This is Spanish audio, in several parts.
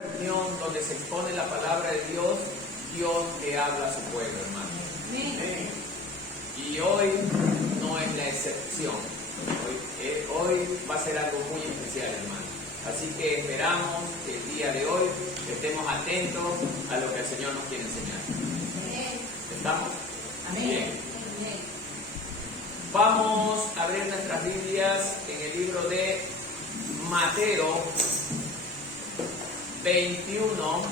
Reunión donde se expone la palabra de Dios, Dios le habla a su pueblo, hermano. Amén. Y hoy no es la excepción. Hoy va a ser algo muy especial, hermano. Así que esperamos que el día de hoy estemos atentos a lo que el Señor nos quiere enseñar. ¿Estamos? Amén. Bien. Vamos a abrir nuestras Biblias en el libro de Mateo 21,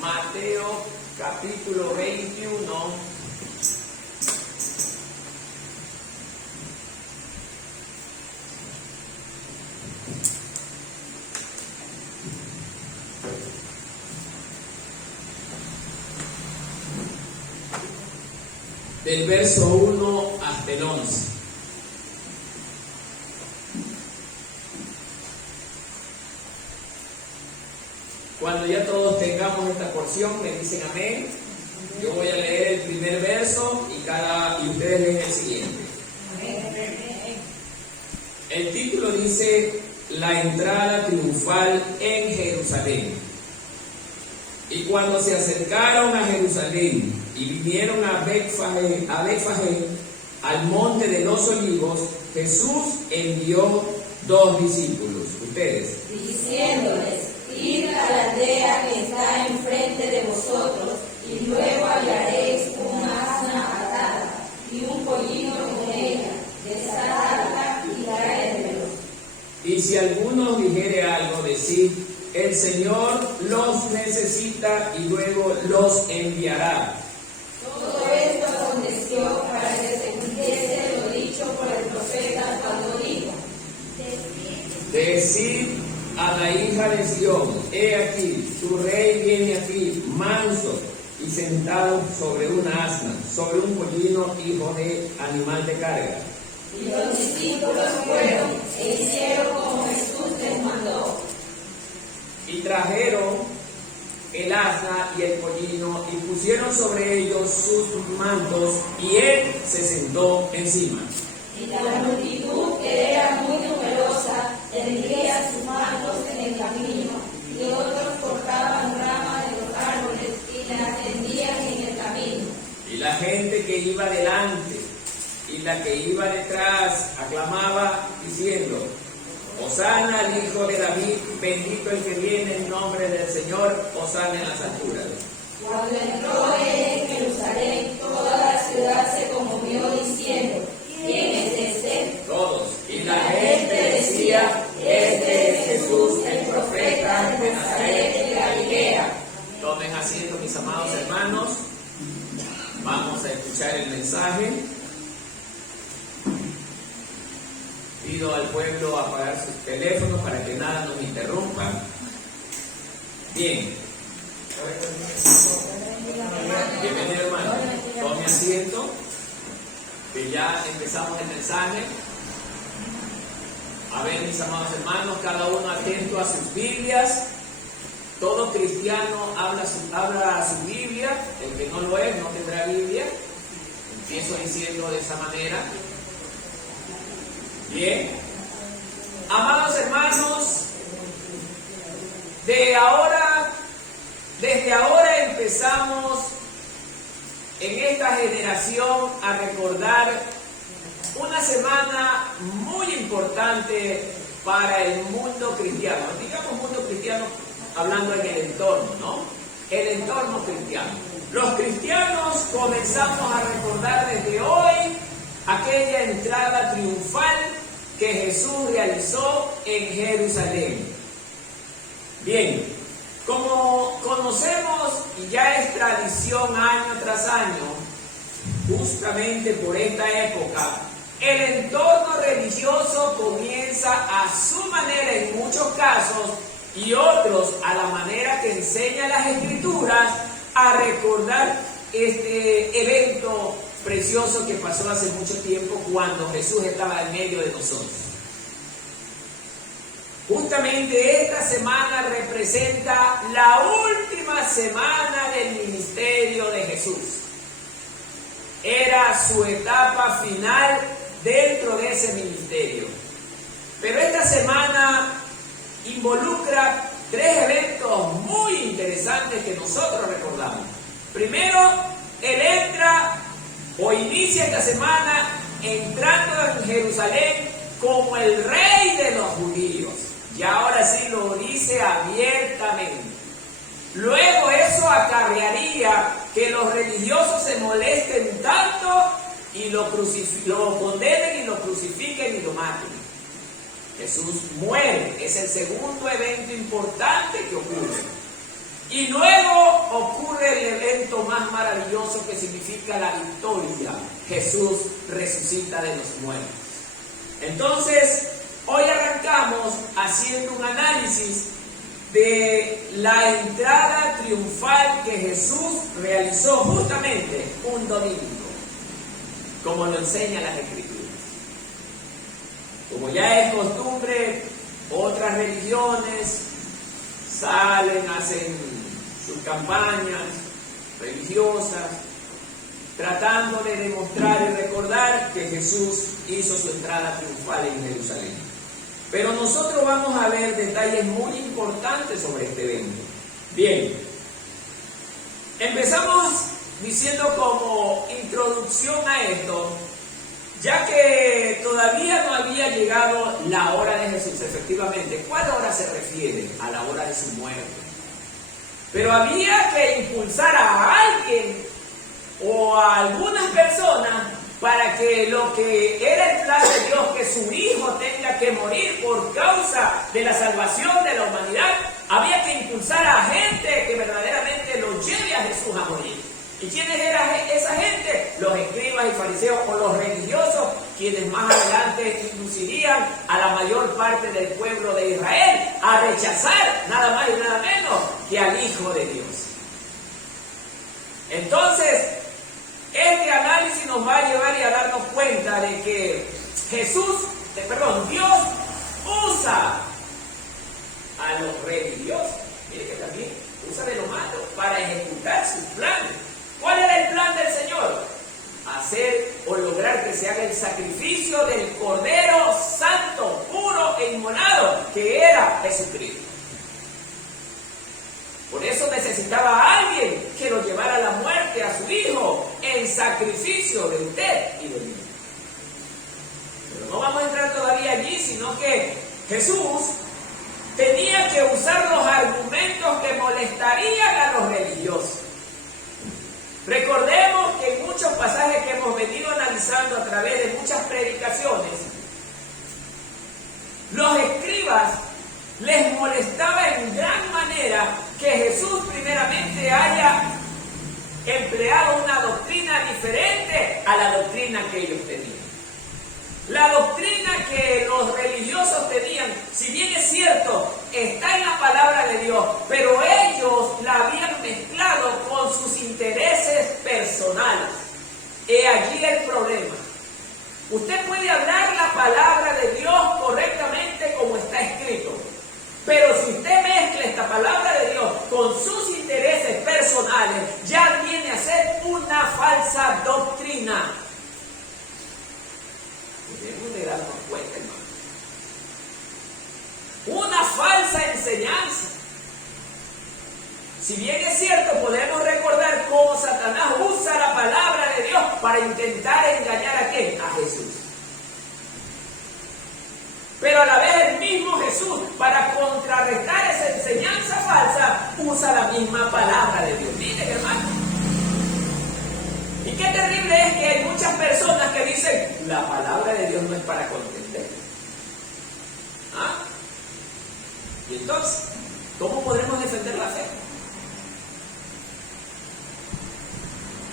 Mateo capítulo 21, del verso 1 hasta el 11. Cuando ya todos tengamos esta porción, me dicen amén. Yo voy a leer el primer verso y ustedes leen el siguiente. El título dice: La entrada triunfal en Jerusalén. Y cuando se acercaron a Jerusalén y vinieron a Betfagé, al monte de los olivos, Jesús envió 2 discípulos, ustedes, diciéndoles: id a la aldea que está enfrente de vosotros, y luego hallaréis una asna atada y un pollino con ella, desatadla y traédmelo. y si alguno dijere algo, decid: el Señor los necesita y luego los enviará. Todo esto aconteció para que se cumpliese lo dicho por el profeta cuando dijo: Decid a la hija de Sión: he aquí, tu rey viene aquí, manso y sentado sobre una asna, sobre un pollino, hijo de animal de carga. Y los discípulos fueron e hicieron como Jesús les mandó. Y trajeron el asna y el pollino y pusieron sobre ellos sus mantos, y él se sentó encima. Y la multitud, que era muy numerosa, tendía sus mantos en el camino, y otros cortaban ramas de los árboles y las tendían en el camino. Y la gente que iba delante y la que iba detrás aclamaba diciendo: Hosana al Hijo de David, bendito el que viene en nombre del Señor, hosana en las alturas. Cuando entró él en Jerusalén, toda la ciudad se conmovió diciendo: ¿quién es este? Todos. Y la gente decía: este es Jesús, el profeta de Nazaret de Galilea. Tomen asiento, mis amados hermanos. Vamos a escuchar el mensaje. Pido al pueblo a apagar sus teléfonos para que nada nos interrumpa. Bien. Bienvenido, hermano. Tome asiento, que ya empezamos el mensaje. A ver, mis amados hermanos, cada uno atento a sus Biblias. Todo cristiano habla a su Biblia. El que no lo es no tendrá Biblia. Empiezo diciendo de esa manera. Bien. Amados hermanos, desde ahora empezamos en esta generación a recordar una semana muy importante para el mundo cristiano. Digamos mundo cristiano hablando en el entorno, ¿no? El entorno cristiano. Los cristianos comenzamos a recordar desde hoy aquella entrada triunfal que Jesús realizó en Jerusalén. Bien, como conocemos y ya es tradición año tras año, justamente por esta época, el entorno religioso comienza a su manera en muchos casos y otros a la manera que enseña las Escrituras a recordar este evento precioso que pasó hace mucho tiempo cuando Jesús estaba en medio de nosotros. Justamente esta semana representa la última semana del ministerio de Jesús. Era su etapa final dentro de ese ministerio. Pero esta semana involucra tres eventos muy interesantes que nosotros recordamos. Primero, él entra o inicia esta semana entrando en Jerusalén como el rey de los judíos. Y ahora sí lo dice abiertamente. Luego eso acarrearía que los religiosos se molesten tanto y lo condenen y lo crucifiquen y lo maten. Jesús muere, es el segundo evento importante que ocurre. Y luego ocurre el evento más maravilloso que significa la victoria. Jesús resucita de los muertos. Entonces, hoy arrancamos haciendo un análisis de la entrada triunfal que Jesús realizó justamente un domingo, como lo enseñan las Escrituras. Como ya es costumbre, otras religiones salen, hacen sus campañas religiosas, tratando de demostrar y recordar que Jesús hizo su entrada triunfal en Jerusalén. Pero nosotros vamos a ver detalles muy importantes sobre este evento. Bien, empezamos diciendo como introducción a esto, ya que todavía no había llegado la hora de Jesús, efectivamente. ¿Cuál hora se refiere? A la hora de su muerte. Pero había que impulsar a alguien o a algunas personas para que lo que era el plan de Dios, que su hijo tenga que morir por causa de la salvación de la humanidad, había que impulsar a gente que verdaderamente lo lleve a Jesús a morir. ¿Y quiénes eran esa gente? Los escribas y fariseos o los religiosos, quienes más adelante inducirían a la mayor parte del pueblo de Israel a rechazar nada más y nada menos que al Hijo de Dios. Entonces, este análisis nos va a llevar y a darnos cuenta de que Dios usa a los religiosos, mire que también usa de lo malo para ejecutar sus planes. ¿Cuál era el plan del Señor? Hacer o lograr que se haga el sacrificio del Cordero Santo, puro e inmolado, que era Jesucristo. Por eso necesitaba a alguien que lo llevara a la muerte a su Hijo en sacrificio de usted y de mí. Pero no vamos a entrar todavía allí, sino que Jesús tenía que usar los argumentos que molestarían a los religiosos. Recordemos que en muchos pasajes que hemos venido analizando a través de muchas predicaciones, los escribas les molestaba en gran manera que Jesús primeramente haya empleado una doctrina diferente a la doctrina que ellos tenían. La doctrina que los religiosos tenían, si bien es cierto, está en la palabra de Dios, pero ellos la habían mezclado con sus intereses personales. He allí el problema. Usted puede hablar la palabra de Dios correctamente como está escrito, pero si usted mezcla esta palabra de Dios con sus intereses personales, ya viene a ser una falsa doctrina. Debemos de darnos cuenta, hermano. Una falsa enseñanza. Si bien es cierto, podemos recordar cómo Satanás usa la palabra de Dios para intentar engañar ¿a quién? A Jesús. Pero a la vez el mismo Jesús, para contrarrestar esa enseñanza falsa, usa la misma palabra de Dios. Miren, hermano. Y qué terrible es que hay muchas personas que dicen, la palabra de Dios no es para contender. ¿Ah? Y entonces, ¿cómo podremos defender la fe?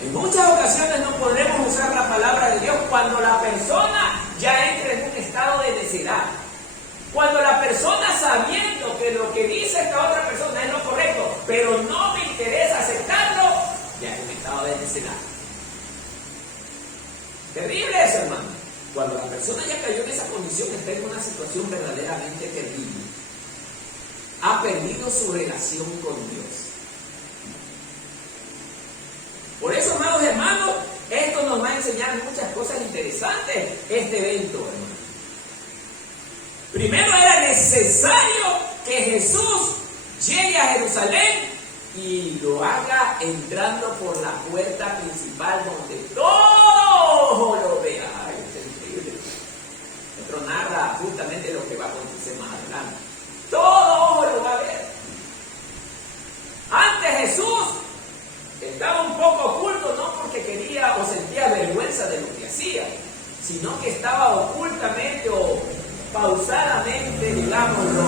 En muchas ocasiones no podremos usar la palabra de Dios cuando la persona ya entra en un estado de necedad. Cuando la persona, sabiendo que lo que dice esta otra persona es lo correcto, pero no me interesa aceptarlo, ya es un estado de necedad. Terrible eso, hermano. Cuando la persona ya cayó en esa condición, está en una situación verdaderamente terrible. Ha perdido su relación con Dios. Por eso, amados hermanos, esto nos va a enseñar muchas cosas interesantes, este evento, hermano. Primero era necesario que Jesús llegue a Jerusalén y lo haga entrando por la puerta principal donde todo lo vea. Ay, es increíble. Esto narra justamente lo que va a acontecer más adelante. Todo lo va a ver. Antes Jesús estaba un poco oculto, no porque quería o sentía vergüenza de lo que hacía, sino que estaba ocultamente o pausadamente, digámoslo,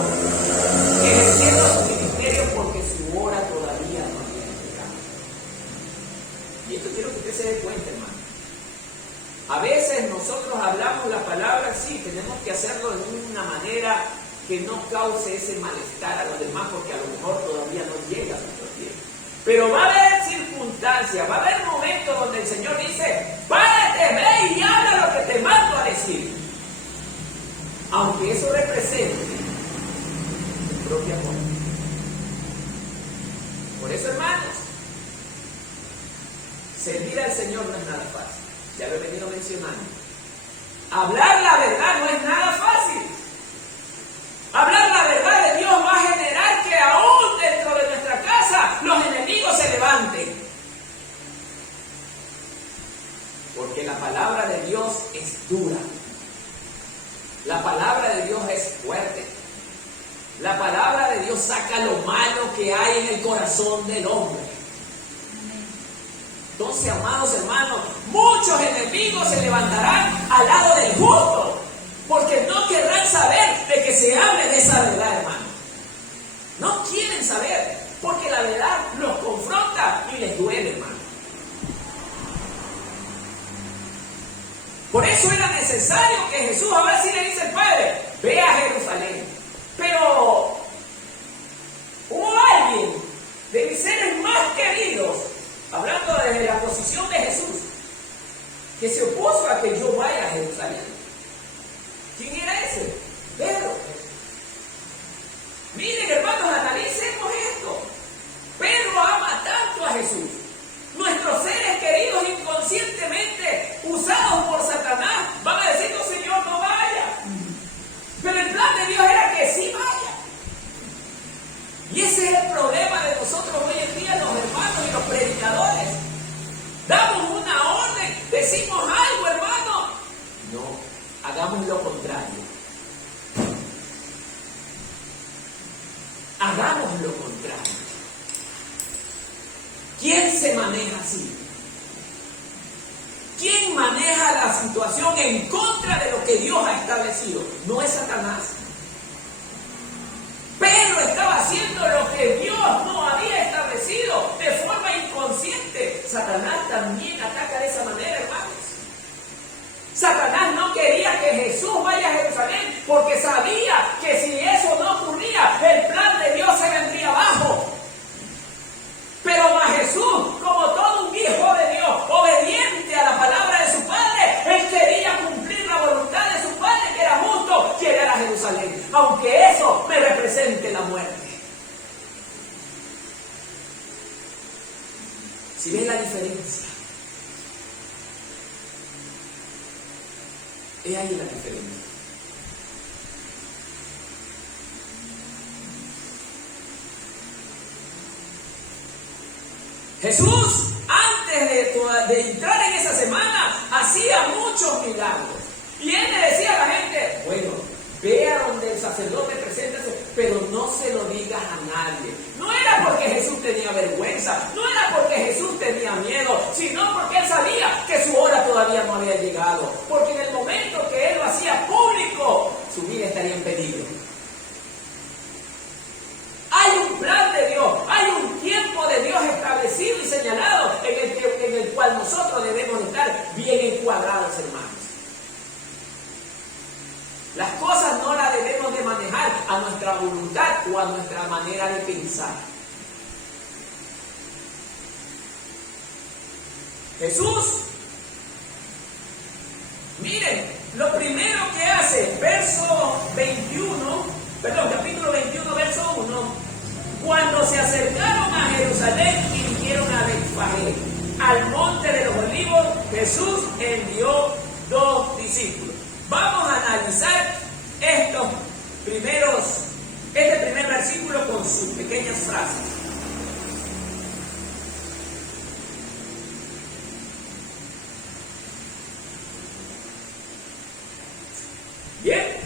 ejerciendo su ministerio porque su hora todavía no había llegado. Y esto quiero que usted se dé cuenta, hermano. A veces nosotros hablamos la palabra, sí, tenemos que hacerlo de una manera que no cause ese malestar a los demás, porque a lo mejor todavía no llega a nuestro tiempo. Pero va a haber circunstancias, va a haber momentos donde el Señor dice: párate, ve y habla lo que te mando a decir. Aunque eso represente tu propia muerte. Por eso, hermanos, servir al Señor no es nada fácil. Ya lo he venido mencionando. Hablar la verdad no es nada fácil. Hablar la verdad de Dios va a generar que aún dentro de nuestra casa los enemigos se levanten. Porque la palabra de Dios es dura. La palabra de Dios es fuerte. La palabra de Dios saca lo malo que hay en el corazón del hombre. Entonces, amados hermanos, muchos enemigos se levantarán al lado del justo, porque no querrán saber de que se hable de esa verdad, hermano. No quieren saber, porque la verdad los confronta y les duele, hermano. Por eso era necesario que Jesús, ahora sí le dice al Padre: ve a Jerusalén. Pero hubo alguien de mis seres más queridos, hablando desde la posición de Jesús, que se opuso a que yo vaya a Jerusalén. ¿Quién era ese? Pedro. Miren, hermanos, analicemos esto. Pedro ama tanto a Jesús. Nuestros seres queridos inconscientemente usados por Satanás van a decir: no, Señor, no vaya. Pero el plan de Dios era que sí vaya. Y ese es el problema de nosotros hoy en día, los hermanos y los predicadores. Damos una orden, decimos algo, hermano. No, hagamos lo contrario. Hagamos lo contrario. ¿Quién se maneja así? ¿Quién maneja la situación en contra de lo que Dios ha establecido? No es Satanás. Pedro estaba haciendo lo que Dios no había establecido de forma inconsciente. Satanás también ataca de esa manera, hermanos. Satanás no quería que Jesús vaya a Jerusalén porque sabía que si eso no ocurría, el plan de Dios se vendría abajo. Pero a Jesús, como todo un hijo de Dios, obediente a la palabra de su Padre, él quería cumplir la voluntad de su Padre, que era justo llegar a Jerusalén, aunque eso me represente la muerte. Si ven la diferencia, he ahí la diferencia. Jesús, antes de entrar en esa semana, hacía muchos milagros. Y él le decía a la gente: bueno, ve a donde el sacerdote, preséntase, pero no se lo digas a nadie. No era porque Jesús tenía vergüenza, no era porque Jesús tenía miedo, sino porque él sabía que su hora todavía no había llegado. Porque en el momento que él lo hacía público, su vida estaría en peligro. Hay un plan de Dios, hay un tiempo de Dios establecido y señalado en el cual nosotros debemos estar bien encuadrados, hermanos. Las cosas no las debemos de manejar a nuestra voluntad o a nuestra manera de pensar. Jesús, miren, lo primero que hace, capítulo 21, verso 1, cuando se acercaron a Jerusalén y vinieron a Betfagé, al monte de los olivos, Jesús envió 2 discípulos. Vamos a analizar este primer versículos con sus pequeñas frases. Bien.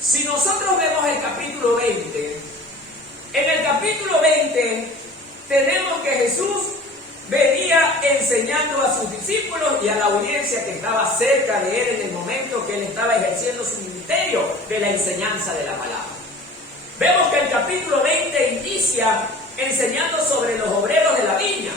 Si nosotros vemos el capítulo 20, en el capítulo 20 tenemos que Jesús venía enseñando a sus discípulos y a la audiencia que estaba cerca de él en el momento que él estaba ejerciendo su ministerio de la enseñanza de la palabra. Vemos que el capítulo 20 inicia enseñando sobre los obreros de la viña.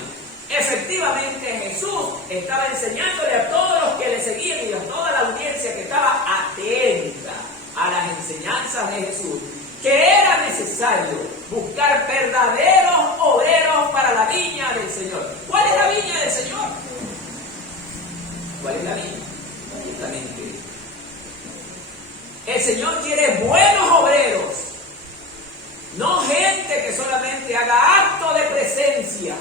Efectivamente, Jesús estaba enseñándole a todos los que le seguían y a toda la audiencia que estaba atenta a las enseñanzas de Jesús, que era necesario buscar verdaderos obreros para la viña del Señor. ¿Cuál es la viña del Señor? ¿Cuál es la viña? Justamente. El Señor quiere buenos obreros, no gente que solamente haga acto de presencia,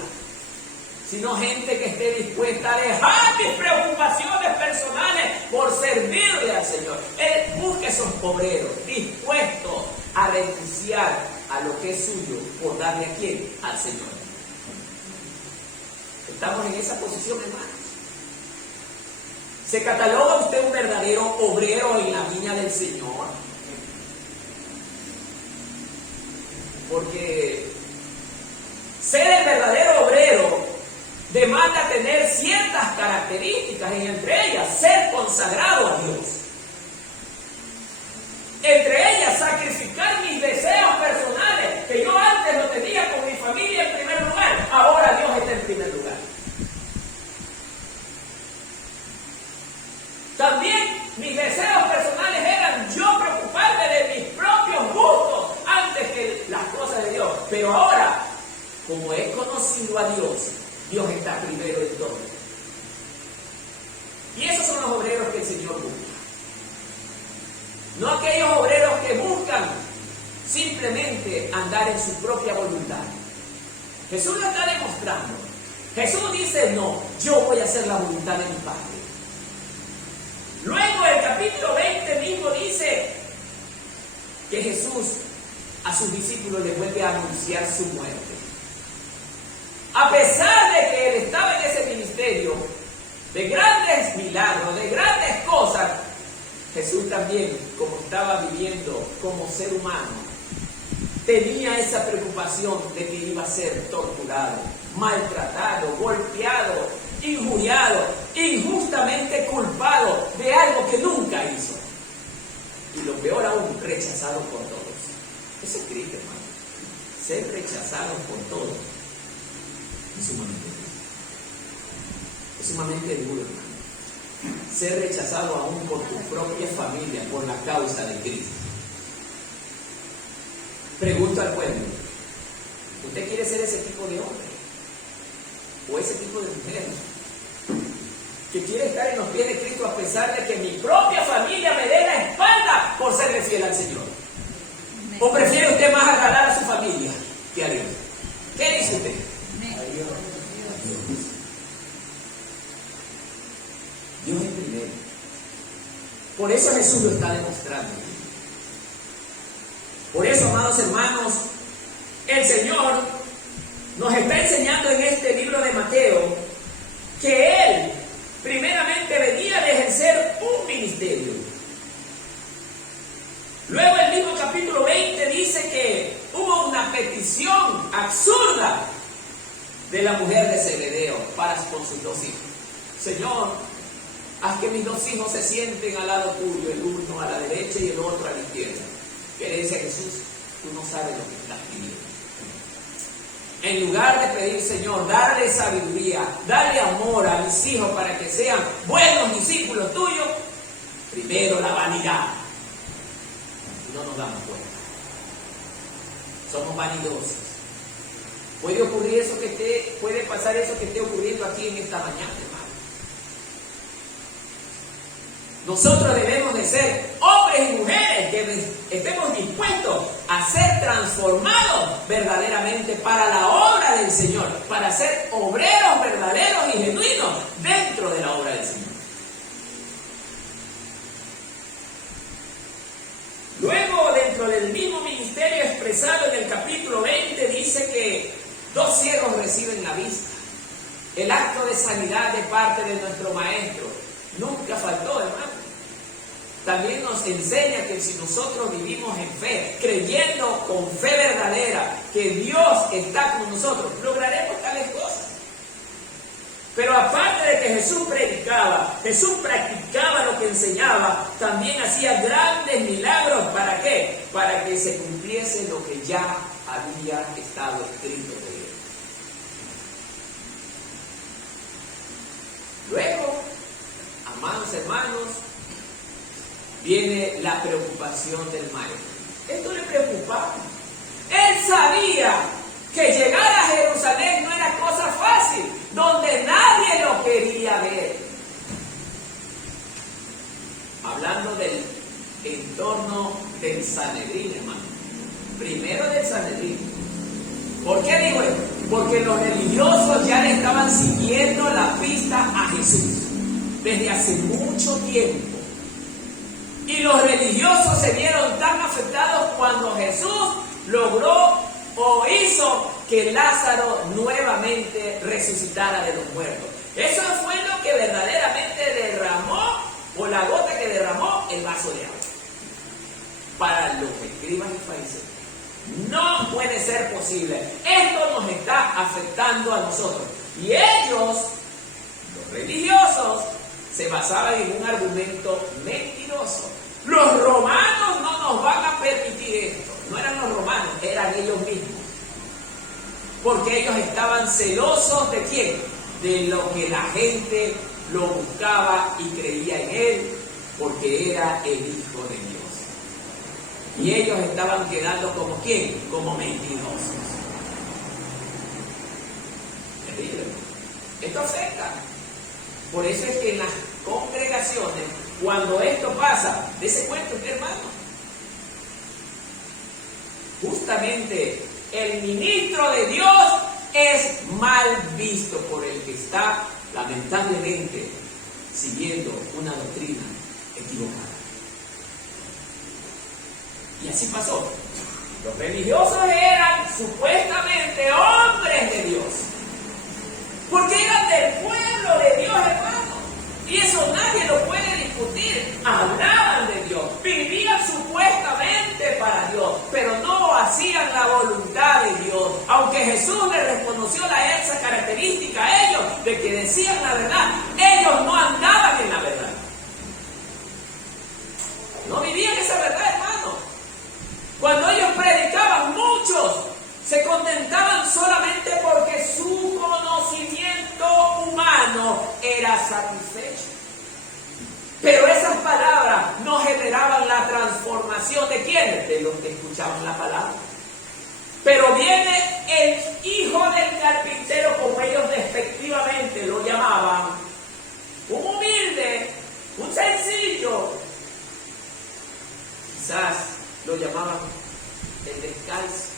sino gente que esté dispuesta a dejar mis preocupaciones personales por servirle al Señor. Él busca esos obreros dispuestos a renunciar a lo que es suyo por darle a quién, al Señor. Estamos en esa posición, hermanos. ¿Se cataloga usted un verdadero obrero en la viña del Señor? Porque ser el verdadero obrero demanda tener ciertas características, y entre ellas ser consagrado a Dios. Entre ellas sacrificar mis deseos personales, que yo antes lo tenía con mi familia en primer lugar, ahora Dios está en primer lugar. También mis deseos personales eran yo preocuparme de mis propios gustos antes que las cosas de Dios. Pero ahora, como he conocido a Dios, Dios está primero en todo. Y esos son los obreros que el Señor busca. No aquellos obreros que buscan simplemente andar en su propia voluntad. Jesús lo está demostrando. Jesús dice, no, yo voy a hacer la voluntad de mi Padre. Luego el capítulo 20 mismo dice que Jesús a sus discípulos les vuelve a anunciar su muerte. A pesar de que él estaba en ese ministerio de grandes milagros, de grandes cosas, Jesús también, como estaba viviendo como ser humano, tenía esa preocupación de que iba a ser torturado, maltratado, golpeado, injuriado, injustamente culpado de algo que nunca hizo. Y lo peor aún, rechazado por todos. Eso es triste, hermano. Ser rechazado por todos es sumamente triste. Es sumamente duro, hermano. Ser rechazado aún por tu propia familia por la causa de Cristo. Pregunto al pueblo, ¿usted quiere ser ese tipo de hombre? ¿O ese tipo de mujer? Que quiere estar en los pies de Cristo a pesar de que mi propia familia me dé la espalda por serle fiel al Señor. ¿O prefiere usted más agradar a su familia que a Dios? ¿Qué dice usted? Dios es primero. Por eso Jesús lo está demostrando. Por eso, amados hermanos, el Señor nos está enseñando en este libro de Mateo que Él primeramente venía de ejercer un ministerio. Luego el mismo capítulo 20 dice que hubo una petición absurda de la mujer de Zebedeo con sus dos hijos. Señor, haz que mis dos hijos se sienten al lado tuyo, el uno a la derecha y el otro a la izquierda. ¿Qué le dice Jesús? Tú no sabes lo que estás pidiendo. En lugar de pedir, Señor, darle sabiduría, darle amor a mis hijos para que sean buenos discípulos tuyos, primero la vanidad. Y no nos damos cuenta. Somos vanidosos. Puede ocurrir eso puede pasar eso que esté ocurriendo aquí en esta mañana, hermano. Nosotros debemos de ser hombres y mujeres que estemos dispuestos a ser transformados verdaderamente para la obra del Señor, para ser obreros verdaderos y genuinos dentro de la obra del Señor. Luego del mismo ministerio expresado en el capítulo 20 dice que 2 ciegos reciben la vista. El acto de sanidad de parte de nuestro Maestro nunca faltó, hermano. También nos enseña que si nosotros vivimos en fe, creyendo con fe verdadera que Dios está con nosotros, lograremos tales cosas. Pero aparte de que Jesús predicaba, Jesús practicaba lo que enseñaba, también hacía grandes milagros. ¿Para qué? Para que se cumpliese lo que ya había estado escrito de él. Luego, amados hermanos, viene la preocupación del maestro. Esto le preocupaba. Él sabía que llegar a Jerusalén no era cosa fácil, donde nadie lo quería ver. Hablando del entorno del Sanedrín, hermano. Primero del Sanedrín. ¿Por qué digo esto? Porque los religiosos ya le estaban siguiendo la pista a Jesús desde hace mucho tiempo. Y los religiosos se vieron tan afectados cuando Jesús logró o hizo que Lázaro nuevamente resucitara de los muertos. Eso fue lo que verdaderamente derramó, o la gota que derramó el vaso de agua. Para los escribas y fariseos, no puede ser posible. Esto nos está afectando a nosotros. Y ellos, los religiosos, se basaban en un argumento mentiroso. Los romanos no nos van a permitir esto. No eran los romanos, eran ellos mismos. Porque ellos estaban celosos ¿de quién? De lo que la gente lo buscaba y creía en él, porque era el Hijo de Dios. Y ellos estaban quedando como ¿quién? Como mentirosos. Terrible. Esto afecta. Por eso es que en las congregaciones, cuando esto pasa, dése cuenta usted, hermano, justamente el ministro de Dios es mal visto por el que está lamentablemente siguiendo una doctrina equivocada. Y así pasó. Los religiosos eran supuestamente hombres de Dios, porque eran del pueblo de Dios, hermano. Y eso nadie lo puede discutir. Hablaban de Dios, vivían supuestamente para Dios, pero no hacían la voluntad de Dios. Aunque Jesús les reconoció esa característica a ellos, de que decían la verdad, ellos no andaban en la verdad. No vivían esa verdad, hermano. Cuando ellos predicaban, muchos se contentaban solamente porque su conocimiento humano era satisfecho. Pero esas palabras no generaban la transformación de ¿quiénes? De los que escuchaban la palabra. Pero viene el hijo del carpintero, como ellos despectivamente lo llamaban, un humilde, un sencillo, quizás lo llamaban el descalzo.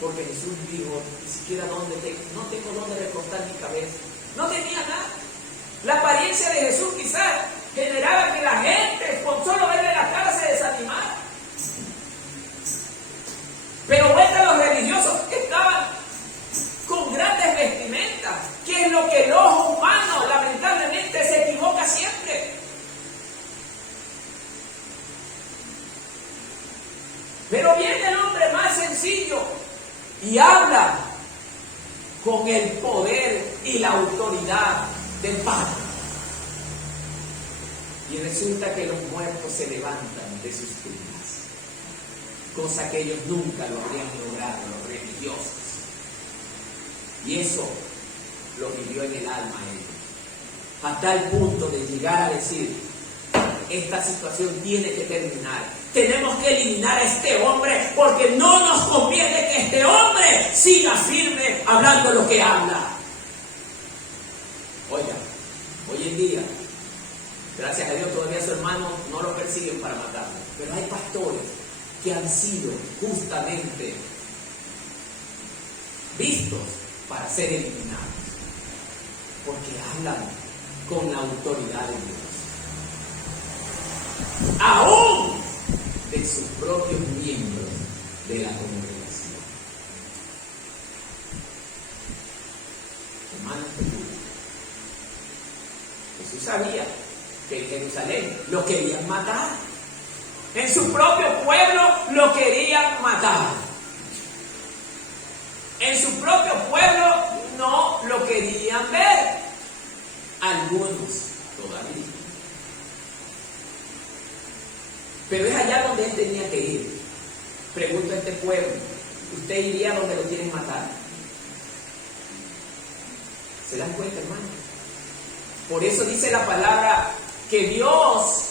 Porque Jesús dijo, ni siquiera no tengo dónde recostar mi cabeza. No tenía nada. La apariencia de Jesús quizás generaba que la gente con solo verle la cara se desanimara. Pero vuelta los religiosos estaban con grandes vestimentas, que es lo que el ojo humano lamentablemente se equivoca siempre. Pero viene el hombre más sencillo y habla con el poder y la autoridad del Padre. Y resulta que los muertos se levantan de sus tumbas, cosa que ellos nunca lo habrían logrado, los religiosos. Y eso lo vivió en el alma ellos, a tal punto de llegar a decir, esta situación tiene que terminar. Tenemos que eliminar a este hombre porque no nos conviene que este hombre siga firme hablando lo que habla. Oiga, hoy en día, gracias a Dios todavía su hermano no lo persiguen para matarlo. Pero hay pastores que han sido justamente vistos para ser eliminados, porque hablan con la autoridad de Dios. Aún de sus propios miembros de la congregación. Hermanos, Jesús sabía que en Jerusalén lo querían matar. En su propio pueblo lo querían matar. En su propio pueblo no lo querían ver. Algunos todavía. Pero es allá donde él tenía que ir. Pregunto a este pueblo, ¿usted iría donde lo quieren matar? ¿Se dan cuenta, hermanos? Por eso dice la palabra que Dios,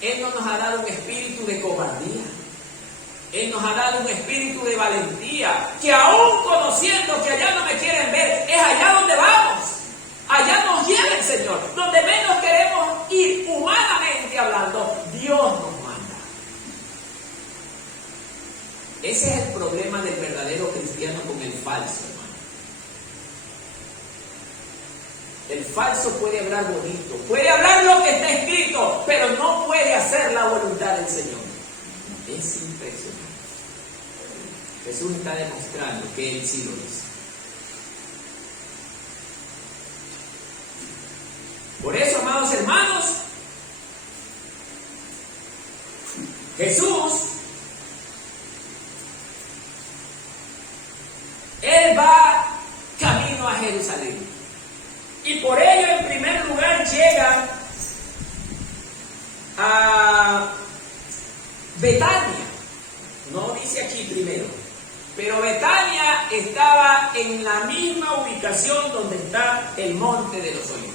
Él no nos ha dado un espíritu de cobardía. Él nos ha dado un espíritu de valentía, que aún conociendo que allá no me quieren ver, es allá donde vamos. Allá nos lleva el Señor. Donde menos queremos ir, humanamente hablando, Dios nos manda. Ese es el problema del verdadero cristiano con el falso, hermano. El falso puede hablar bonito, puede hablar lo que está escrito, pero no puede hacer la voluntad del Señor. Es impresionante. Jesús está demostrando que Él sí lo dice. Por eso, amados hermanos, Jesús, Él va camino a Jerusalén. Y por ello, en primer lugar, llega a Betania. No dice aquí primero, pero Betania estaba en la misma ubicación donde está el Monte de los Olivos.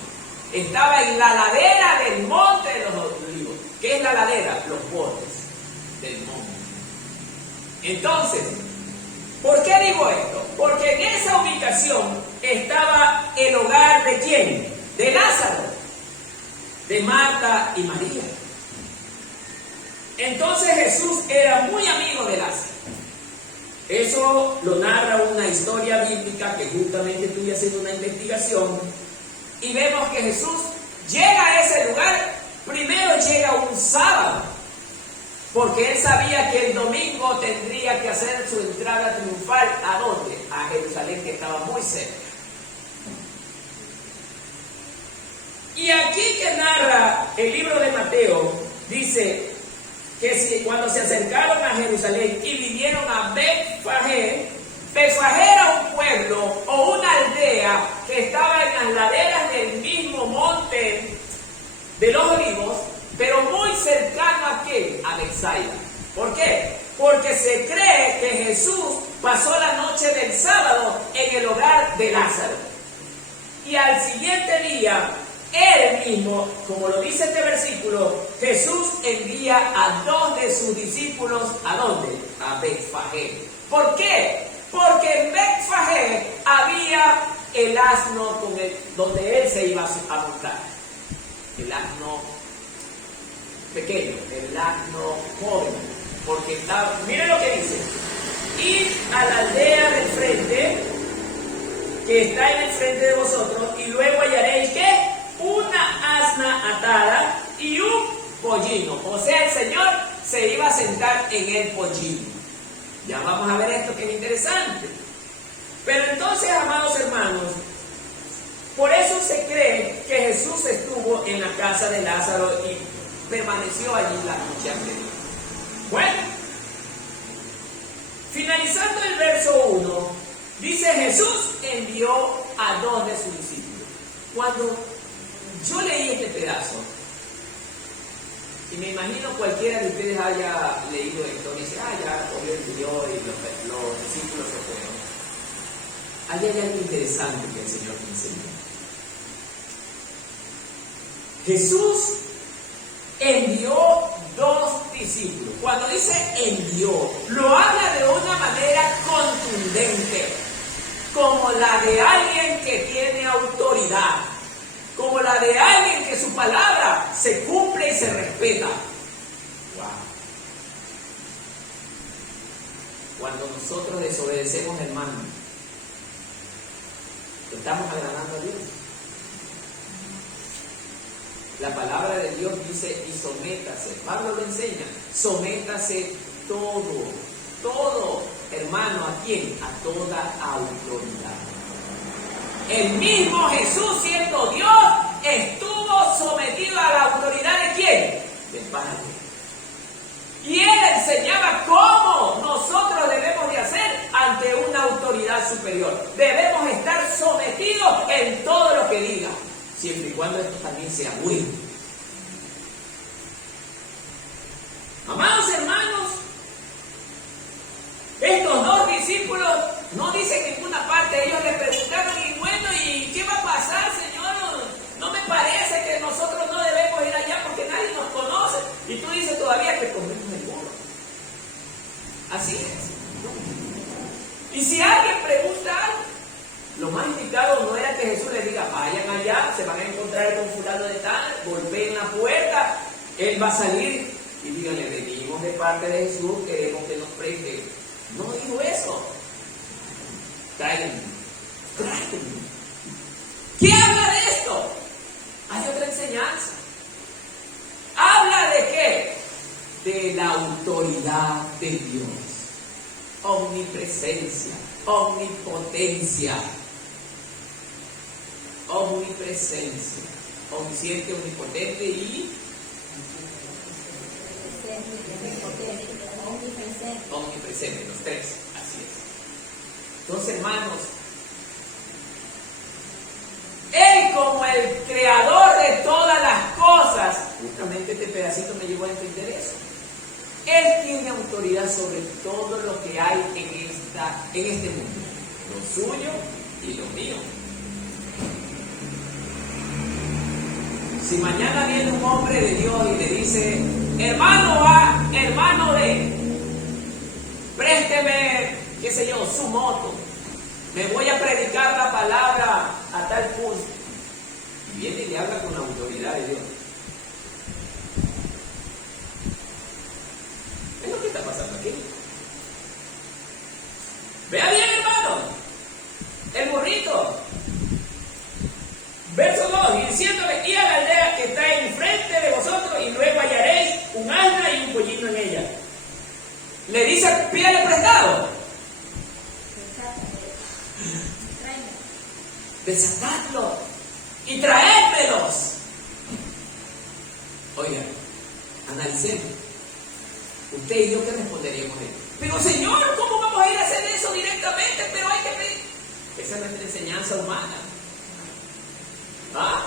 Estaba en la ladera del Monte de los Olivos. ¿Qué es la ladera? Los bordes del monte. Entonces, ¿por qué digo esto? Porque en esa ubicación estaba el hogar ¿de quién? De Lázaro, de Marta y María. Entonces Jesús era muy amigo de Lázaro. Eso lo narra una historia bíblica que justamente estuve haciendo una investigación y vemos que Jesús llega a ese lugar. Primero llega un sábado, porque él sabía que el domingo tendría que hacer su entrada triunfal. ¿A dónde? A Jerusalén, que estaba muy cerca. Y aquí que narra el libro de Mateo, dice que cuando se acercaron a Jerusalén y vinieron a Betfagé, Betfagé era un pueblo o una aldea que estaba en las laderas del mismo monte de los Olivos, pero muy cercano a ¿qué? A Betsaida. ¿Por qué? Porque se cree que Jesús pasó la noche del sábado en el hogar de Lázaro. Y al siguiente día, él mismo, como lo dice este versículo, Jesús envía a 2 de sus discípulos, ¿a dónde? A Betfagé. ¿Por qué? Porque en Betfagé había el asno donde él se iba a montar. El asno pequeño, el asno joven, porque estaba, miren lo que dice: id a la aldea del frente, que está en el frente de vosotros, y luego hallaréis ¿qué? Una asna atada y un pollino. O sea, el Señor se iba a sentar en el pollino. Ya vamos a ver esto que es interesante. Pero entonces, amados hermanos, por eso se cree que Jesús estuvo en la casa de Lázaro y permaneció allí la noche anterior. Bueno, finalizando el verso 1, dice: Jesús envió a 2 de sus discípulos. Cuando yo leí este pedazo, y me imagino cualquiera de ustedes haya leído esto y dice: ya obvio envió y los discípulos se fueron. Ahí hay algo interesante que el Señor me enseñó. Jesús envió 2 discípulos. Cuando dice envió, lo habla de una manera contundente, como la de alguien que tiene autoridad, como la de alguien que su palabra se cumple y se respeta. Wow. Cuando nosotros desobedecemos, hermano, ¿estamos agradando a Dios? La palabra de Dios dice, y sométase. Pablo lo enseña, sométase todo, hermano, ¿a quién? A toda autoridad. El mismo Jesús, siendo Dios, estuvo sometido a la autoridad ¿de quién? Del Padre. Y Él enseñaba cómo nosotros debemos de hacer ante una autoridad superior. Debemos estar sometidos en todo lo que diga, siempre y cuando esto también sea bueno. Amados hermanos, estos dos discípulos no dicen en ninguna parte, ellos le preguntaron, y bueno, ¿y qué va a pasar, Señor? No me parece que nosotros no debemos ir allá porque nadie nos conoce. Y tú dices todavía que comemos el burro. Así es. Y si alguien pregunta algo, lo más indicado no era que Jesús les diga, vayan allá, se van a encontrar con fulano de tal, golpeen la puerta, él va a salir y díganle, venimos de parte de Jesús, queremos que nos preste. No dijo eso. Tráiganme. ¿Qué habla de esto? Hay otra enseñanza. ¿Habla de qué? De la autoridad de Dios. Omnipresencia, omnipotencia, omnipresencia, omnisciente, omnipotente y omnipresente, los tres, así es. Entonces, hermanos, Él como el creador de todas las cosas, justamente este pedacito me llevó a entender eso. Él tiene autoridad sobre todo lo que hay en este mundo, lo suyo y lo mío. Si mañana viene un hombre de Dios y le dice, hermano A, hermano B, présteme, qué sé yo, su moto, me voy a predicar la palabra a tal punto, y viene y le habla con la autoridad de Dios. ¿Es lo que está pasando aquí? Vea bien, hermano, el burrito. Verso 2, y diciéndole, y a la aldea que está enfrente de vosotros, y luego hallaréis un asna y un pollino en ella. Le dice, pídale prestado. Desatadlo y traédmelos. Oigan, analicemos. Usted y yo, ¿qué responderíamos a él? Pero Señor, ¿cómo vamos a ir a hacer eso directamente? Pero hay que pedir. Esa es nuestra enseñanza humana. ¿Ah?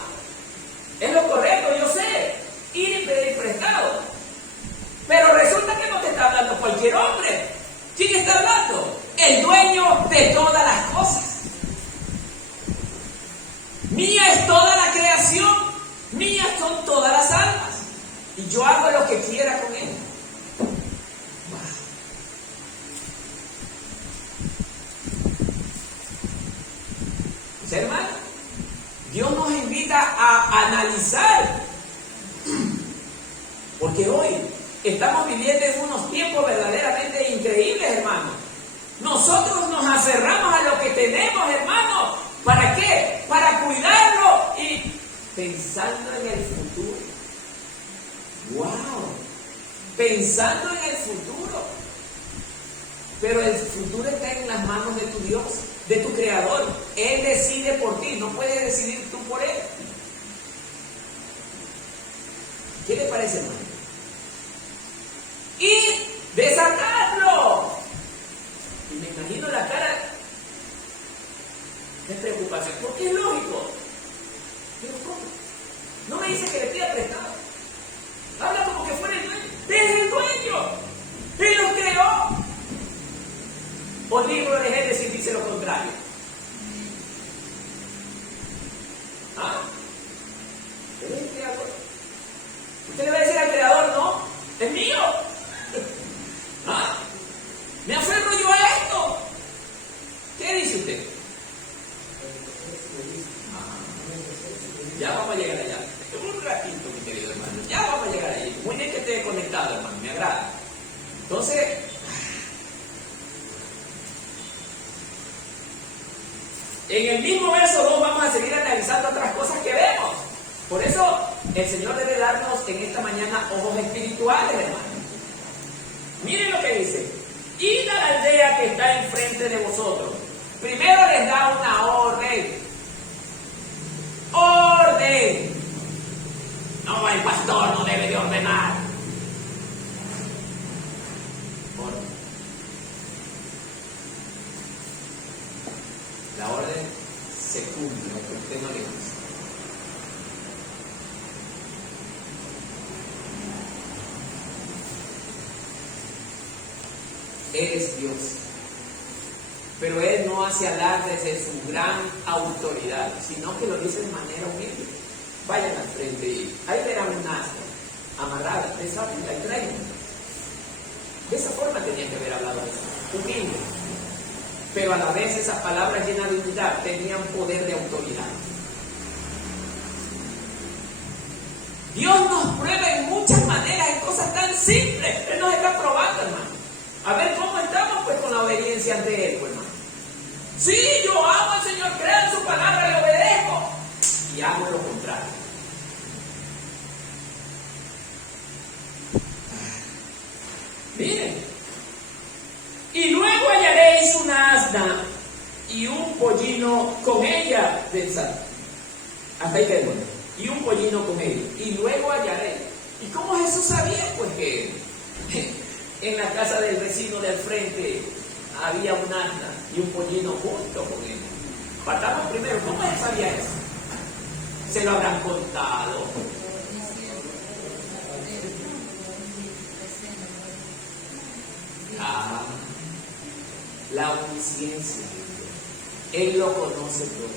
Es lo correcto, yo sé. Ir y pedir prestado. Pero resulta que no te está hablando cualquier hombre. ¿Quién está hablando? El dueño de todas las cosas. Mía es toda la creación, mías son todas las almas, y yo hago lo que quiera con él. Pues, hermano, Dios nos invita a analizar, porque hoy estamos viviendo en unos tiempos verdaderamente increíbles, hermano. Nosotros nos aferramos a lo que tenemos, hermano. ¿Para qué? Para cuidarlo y pensando en el futuro. ¡Wow! Pensando en el futuro. Pero el futuro está en las manos de tu Dios, de tu Creador. Él decide por ti, no puedes decidir tú por Él. ¿Qué le parece, hermano? Y desatarlo. Y me imagino la cara de preocupación, porque es lógico. Pero ¿cómo? No me dice que le pida prestado. Habla como que fuera el dueño. ¡Es el dueño! ¡Él lo creó! O el libro de Génesis dice lo contrario. ¿Ah? Él es el creador. Usted le va a decir al creador, no, es mío. ¿Ah? Me aferro yo a esto. ¿Qué dice usted? Ya vamos a llegar allá. Un ratito, mi querido hermano. Ya vamos a llegar allí. Muy bien que esté conectado, hermano. Me agrada. Entonces, en el mismo verso 2 vamos a seguir analizando otras cosas que vemos. Por eso, El Señor debe darnos en esta mañana ojos espirituales, hermanos. Miren lo que dice. Id a la aldea que está enfrente de vosotros. Primero les da una orden. ¡Orden! No, el pastor no debe de ordenar. Orden. La orden se cumple, aunque usted no le dice. Es Dios. Pero Él no hace alarde de su gran autoridad, sino que lo dice de manera humilde. Vayan al frente y ahí verán un asno amarrada, desátela y traigan. De esa forma tenía que haber hablado eso, humilde. Pero a la vez esas palabras llenas de humildad tenían poder de autoridad. Dios nos prueba en muchas maneras, en cosas tan simples. Él nos está probando, hermano. A ver cómo estamos pues con la obediencia ante Él, pues, hermano. Sí, yo amo al Señor, creo en su palabra y obedezco. Y hago lo contrario. Miren. Y luego hallaréis una asna y un pollino con ella del salto. Hasta ahí quedó. Y un pollino con ella. Y luego hallaréis. ¿Y cómo Jesús sabía? Pues que en la casa del vecino del frente había un asna y un pollino junto con él. Partamos primero, ¿cómo él sabía eso? Se lo habrán contado. La omnisciencia. Él lo conoce todo.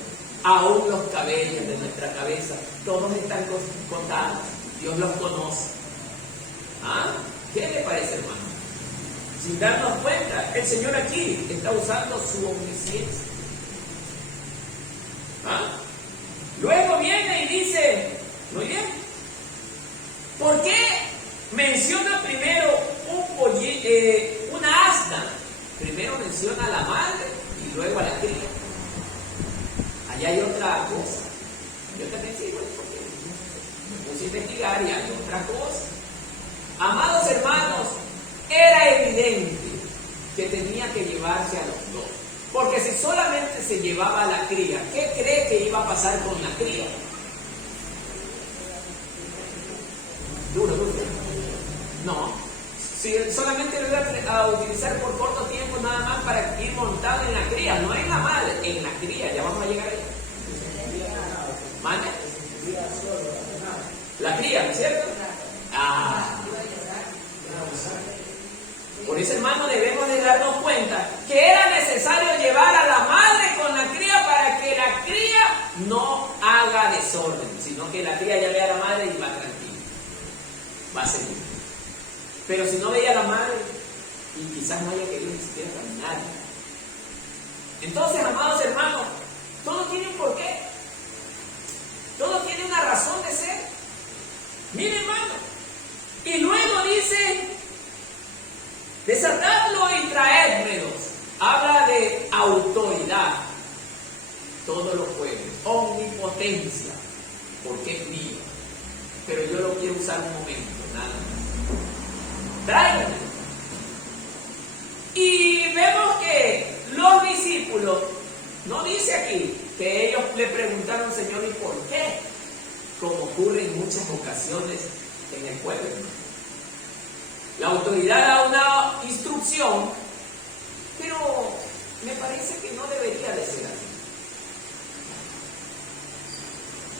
Aún los cabellos de nuestra cabeza, todos están contados. Dios los conoce. ¿Qué le parece, hermano? Sin darnos cuenta, el Señor aquí está usando su omnisciencia. Luego viene y dice, muy bien, ¿por qué menciona primero una asna? Primero menciona a la madre y luego a la cría. Allá hay otra cosa. Yo también sigo porque me puse a investigar y hay otra cosa. Amados hermanos, era evidente que tenía que llevarse a los dos. Porque si solamente se llevaba a la cría, ¿qué cree que iba a pasar con la cría? Duro. No. Si solamente lo iba a utilizar por corto tiempo nada más para ir montado en la cría, no en la madre, en la cría, ya vamos a llegar ahí. ¿Mande? La cría, ¿no es cierto? Por eso, hermano, debemos de darnos cuenta que era necesario llevar a la madre con la cría para que la cría no haga desorden, sino que la cría ya vea a la madre y va tranquila, va a seguir. Pero si no veía a la madre y quizás no haya querido ni siquiera caminar. Entonces, amados hermanos, todo tiene un porqué, todo tiene una razón de ser. Mire, hermano, y luego dice: desatadlo y traédmelos. Habla de autoridad. Todo lo puede. Omnipotencia. Porque es mío. Pero yo lo quiero usar un momento, nada más. Tráiganmelo. Y vemos que los discípulos, no dice aquí que ellos le preguntaron, Señor, ¿y por qué? Como ocurre en muchas ocasiones en el pueblo. La autoridad da una instrucción, pero me parece que no debería de ser así.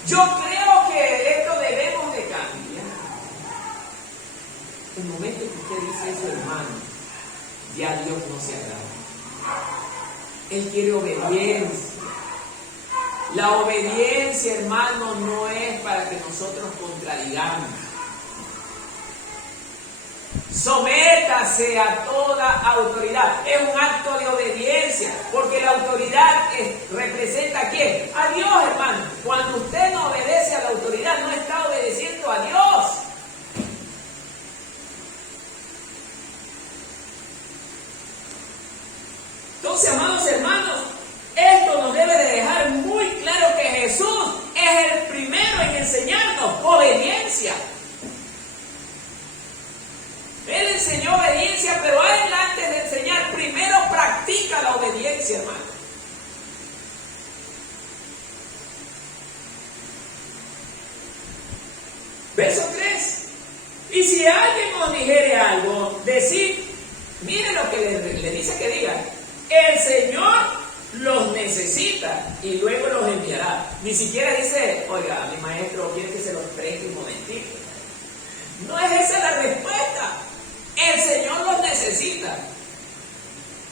Yo creo que esto debemos de cambiar. El momento que usted dice eso, hermano, ya Dios no se agrada. Él quiere obediencia. La obediencia, hermano, no es para que nosotros contradigamos. Sométase a toda autoridad. Es un acto de obediencia, porque la autoridad representa ¿a quién? A Dios, hermano. Cuando usted no obedece a la autoridad, no está obedeciendo a Dios. Entonces, amados hermanos, esto nos debe de dejar muy claro que Jesús es el primero en enseñarnos obediencia. Él enseñó obediencia, pero a él antes de enseñar, primero practica la obediencia, hermano. Verso 3. Y si alguien os dijere algo, decid, mire lo que le dice que diga. El Señor los necesita y luego los enviará. Ni siquiera dice, oiga, mi maestro quiere que se los preste un momentito. No es esa la respuesta. El Señor los necesita.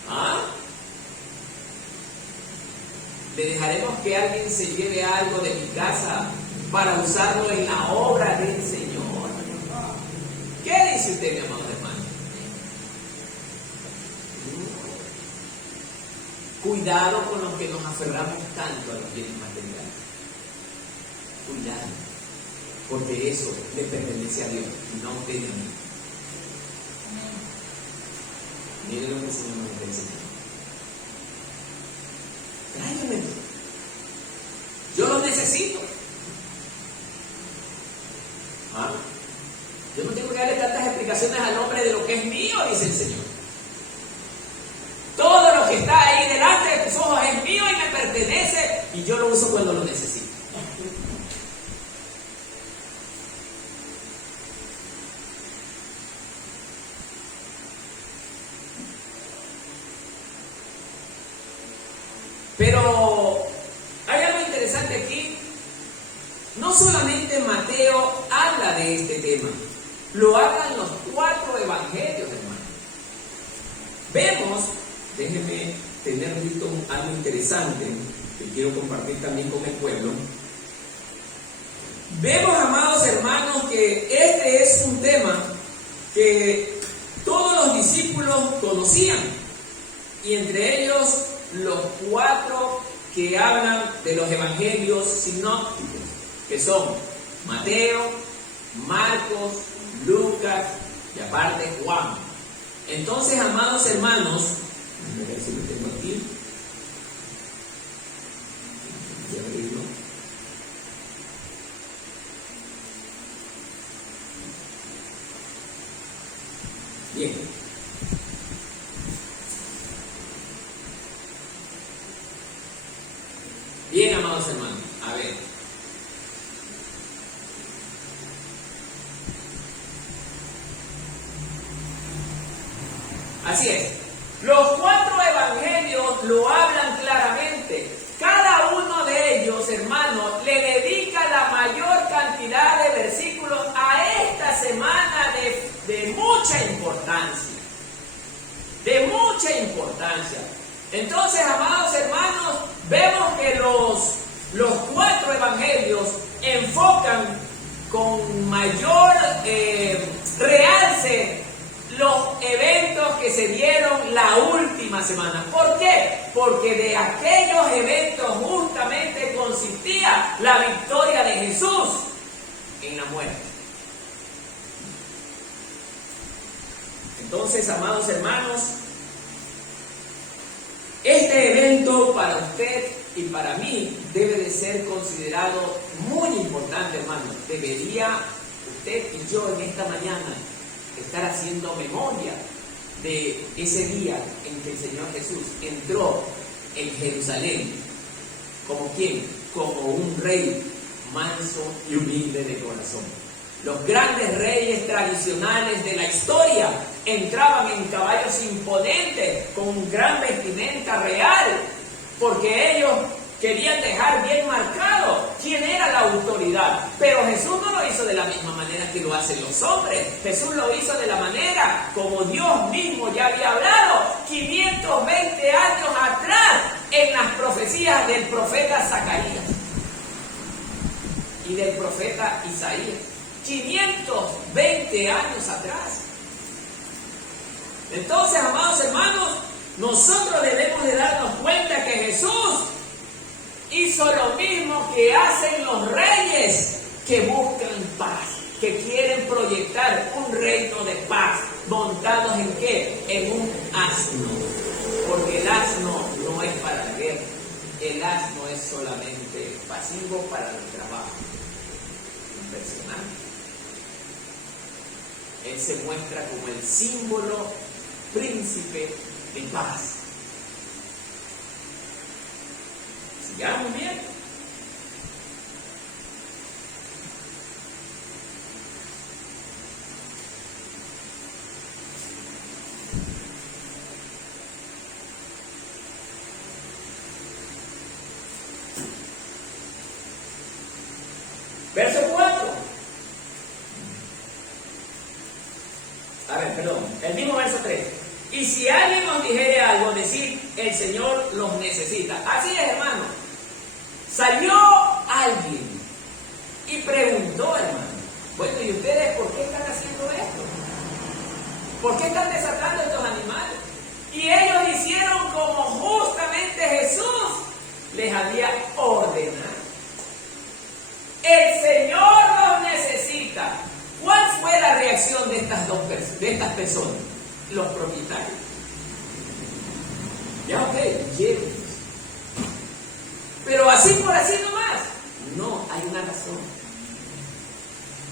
¿Ah? ¿Le dejaremos que alguien se lleve algo de mi casa para usarlo en la obra del Señor? ¿Qué dice usted, mi amado hermano? Cuidado con los que nos aferramos tanto a los bienes materiales. Cuidado, porque eso le pertenece a Dios, no a usted y a mí. Miren lo que el Señor nos está enseñando. Tráiganmelo. Yo lo necesito. ¿Ah? Yo no tengo que darle tantas explicaciones al hombre de lo que es mío, dice el Señor. Todo lo que está ahí delante de tus ojos es mío y me pertenece, y yo lo uso cuando lo necesito. Pero hay algo interesante aquí. No solamente Mateo habla de este tema, lo hablan los 4 evangelios, hermano. Vemos, déjenme tener visto algo interesante que quiero compartir también con el pueblo. Vemos, amados hermanos, que este es un tema que todos los discípulos conocían, y entre ellos los 4 que hablan de los evangelios sinópticos, que son Mateo, Marcos, Lucas y aparte Juan. Entonces, amados hermanos, a ver si lo tengo aquí. Voy a abrirlo. Bien. Bien, amados hermanos, a ver. Así es. Los 4 evangelios lo hablan claramente. Cada uno de ellos, hermanos, le dedica la mayor cantidad de versículos a esta semana de mucha importancia. De mucha importancia. Entonces, amados hermanos, vemos que los 4 evangelios enfocan con mayor realce los eventos que se dieron la última semana. ¿Por qué? Porque de aquellos eventos justamente consistía la victoria de Jesús en la muerte. Entonces, amados hermanos, este evento para usted y para mí debe de ser considerado muy importante, hermano. Debería usted y yo en esta mañana estar haciendo memoria de ese día en que el Señor Jesús entró en Jerusalén. ¿Como quién? Como un rey manso y humilde de corazón. Los grandes reyes tradicionales de la historia entraban en caballos imponentes con gran vestimenta real, porque ellos querían dejar bien marcado quién era la autoridad. Pero Jesús no lo hizo de la misma manera que lo hacen los hombres. Jesús lo hizo de la manera como Dios mismo ya había hablado 520 años atrás en las profecías del profeta Zacarías y del profeta Isaías. 520 años atrás. Entonces, amados hermanos, nosotros debemos de darnos cuenta que Jesús hizo lo mismo que hacen los reyes que buscan paz, que quieren proyectar un reino de paz, montados ¿en qué? En un asno, porque el asno no es para la guerra, el asno es solamente pasivo para el trabajo. Impresionante. Él se muestra como el símbolo príncipe de paz. Sigamos bien. Verso 4. El mismo verso 3. Y si alguien os dijere algo, decid, el Señor los necesita. Así es, hermano. Salió alguien y preguntó, hermano, bueno, ¿y ustedes por qué están haciendo esto? ¿Por qué están desatando estos animales? Y ellos hicieron como justamente Jesús les había ordenado. El Señor los necesita. ¿Cuál fue la reacción de estas personas? Los propietarios. Ya, ok, llévenlos. Pero así por así nomás. No, hay una razón.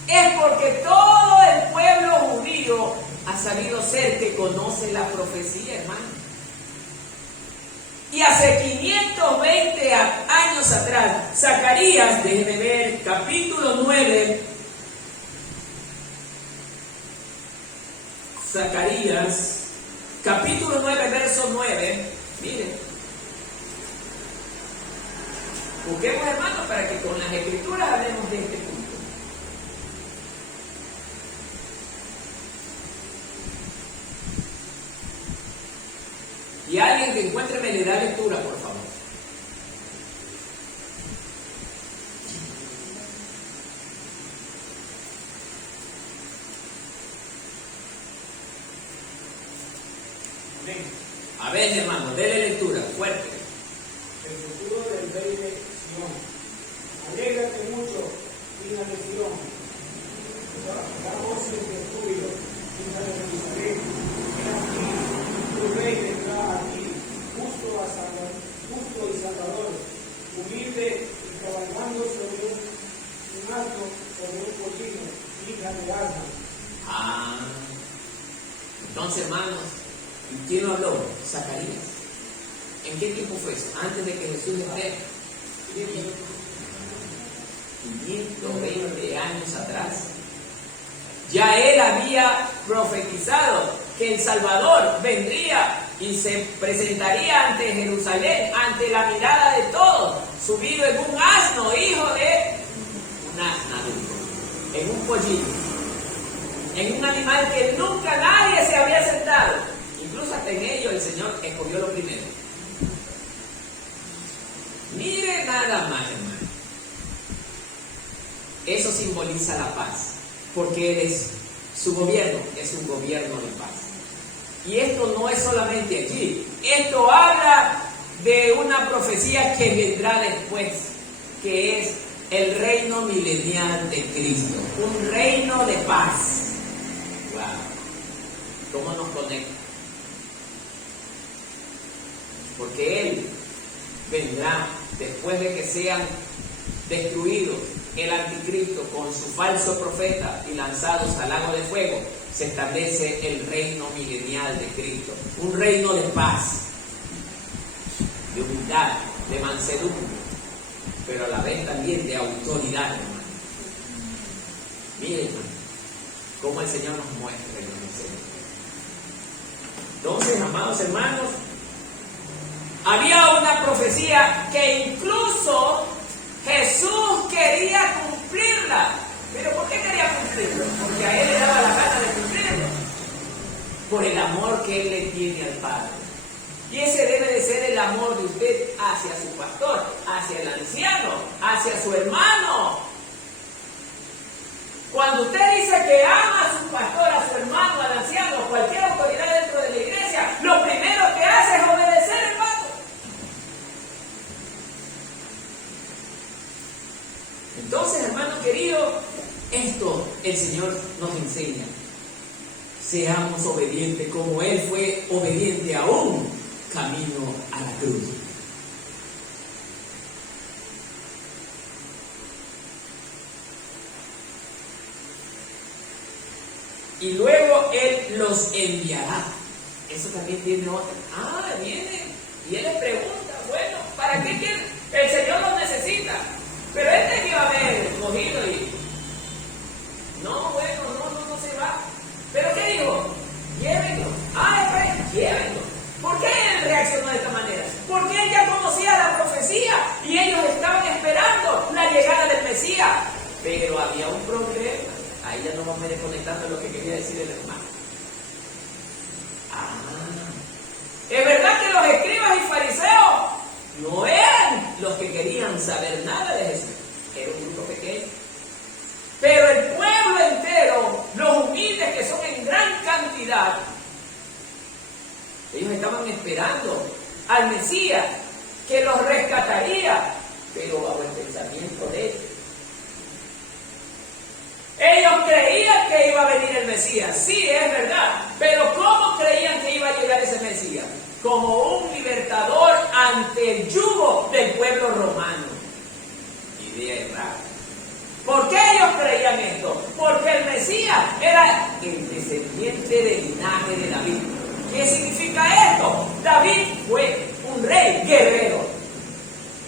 Es porque todo el pueblo judío ha sabido ser que conoce la profecía, hermano. Y hace 520 años atrás, Zacarías, déjenme ver, capítulo 9. Zacarías, capítulo 9, verso 9. Miren. Busquemos, hermanos, para que con las escrituras hablemos de este punto. Y alguien que encuentre me le da lectura, por favor. A ver, hermano, déle lectura, fuerte. El futuro del rey de Sion. Alégrate mucho, hija de Sion. Da voces de júbilo, hija de Jerusalén. He aquí, tu rey vendrá a ti, justo y salvador, humilde y cabalgando sobre un asno, sobre un pollino, hija de asno. Entonces, hermanos, ¿quién lo habló? Zacarías. ¿En qué tiempo fue eso? Antes de que Jesús esté. 520 años atrás. Ya él había profetizado que el Salvador vendría y se presentaría ante Jerusalén, ante la mirada de todos, subido en un asno, hijo de un asno, en un pollino, en un animal que nunca nadie se había sentado. Incluso hasta en ello el Señor escogió lo primero. Mire nada más, hermano. Eso simboliza la paz, porque su gobierno es un gobierno de paz. Y esto no es solamente aquí. Esto habla de una profecía que vendrá después, que es el reino milenial de Cristo. Un reino de paz. Wow. ¿Cómo nos conecta? Porque Él vendrá después de que sean destruidos el anticristo con su falso profeta y lanzados al lago de fuego. Se establece el reino milenial de Cristo, un reino de paz, de humildad, de mansedumbre, pero a la vez también de autoridad, hermano. Miren, hermano, cómo el Señor nos muestra en el Señor. Entonces, amados hermanos, había una profecía que incluso Jesús quería cumplirla. ¿Pero por qué quería cumplirlo? Porque a Él le daba la gana de cumplirlo. Por el amor que Él le tiene al Padre. Y ese debe de ser el amor de usted hacia su pastor, hacia el anciano, hacia su hermano. Cuando usted dice que ama a su pastor, a su hermano, al anciano, a cualquier autoridad dentro de la iglesia, lo primero que hace es obedecer, hermano. Entonces, hermano querido, esto el Señor nos enseña. Seamos obedientes como Él fue obediente aún camino a la cruz. y luego Él los enviará. Eso también tiene otra. Viene y Él les pregunta, bueno, ¿para qué quieren? El Señor los necesita. Pero este que va a haber cogido y... No, bueno, no se va. ¿Pero qué dijo? Llévenlo. Llévenlo. ¿Por qué Él reaccionó de esta manera? Porque Él ya conocía la profecía y ellos estaban esperando la llegada del Mesías. Pero había un problema. Ahí ya nos vamos a ir conectando lo que quería decir el hermano. Es verdad que los escribas y fariseos no eran los que querían saber nada de Jesús. Era un grupo pequeño. Pero el pueblo entero, los humildes que son en gran cantidad, ellos estaban esperando al Mesías que los rescataría, pero bajo el pensamiento de ellos. Ellos creían que iba a venir el Mesías, sí, es verdad, pero ¿cómo creían que iba a llegar ese Mesías? Como un libertador ante el yugo del pueblo romano. Idea errada. ¿Por qué ellos creían esto? Porque el Mesías era el descendiente del linaje de David. ¿Qué significa esto? David fue un rey guerrero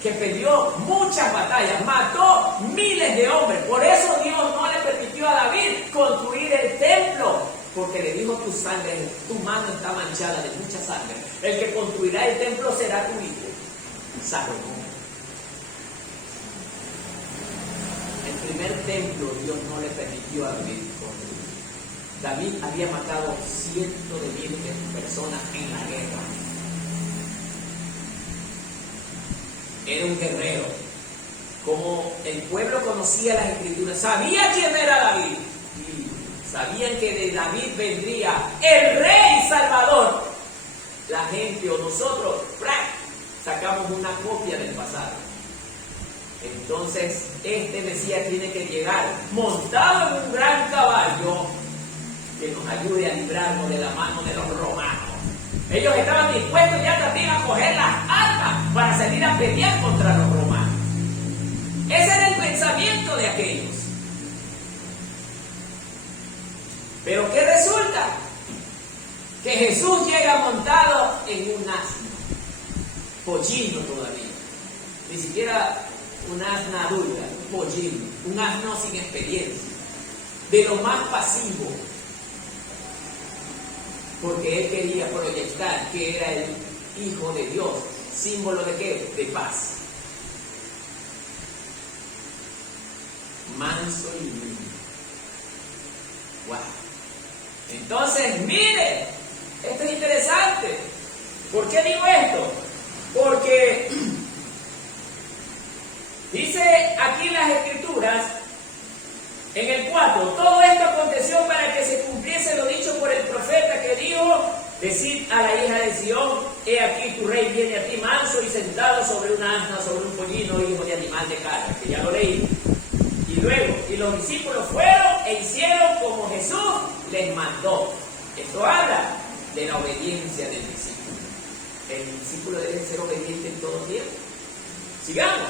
que peleó muchas batallas, mató miles de hombres. Por eso Dios no le permitió a David construir el templo, porque le dijo: tu sangre, tu mano está manchada de mucha sangre. El que construirá el templo será tu hijo, Salomón. El primer templo Dios no le permitió a David construir. David había matado cientos de miles de personas en la guerra. Era un guerrero. Como el pueblo conocía las escrituras, sabía quién era David. Y sabían que de David vendría el rey salvador. La gente o nosotros sacamos una copia del pasado. Entonces este Mesías tiene que llegar montado en un gran caballo que nos ayude a librarnos de la mano de los romanos. Ellos estaban dispuestos ya también a coger las armas para salir a pelear contra los romanos. Ese era el pensamiento de aquellos. Pero ¿qué resulta? Que Jesús llega montado en un asno, pollino todavía, ni siquiera un asna adulta, un pollino, un asno sin experiencia, de lo más pasivo, porque él quería proyectar que era el Hijo de Dios, símbolo de ¿qué? De paz. Manso y humilde. Wow. Entonces, mire, esto es interesante. ¿Por qué digo esto? Porque dice aquí en las Escrituras, en el 4, todo esto aconteció para que se cumpliese lo dicho por el profeta que dijo: decid a la hija de Sión, he aquí tu rey viene a ti manso y sentado sobre una asna, sobre un pollino, hijo de animal de carga, que ya lo leí. Y luego, y los discípulos fueron e hicieron como Jesús les mandó. Esto habla de la obediencia del discípulo. El discípulo debe ser obediente en todo tiempo. Sigamos.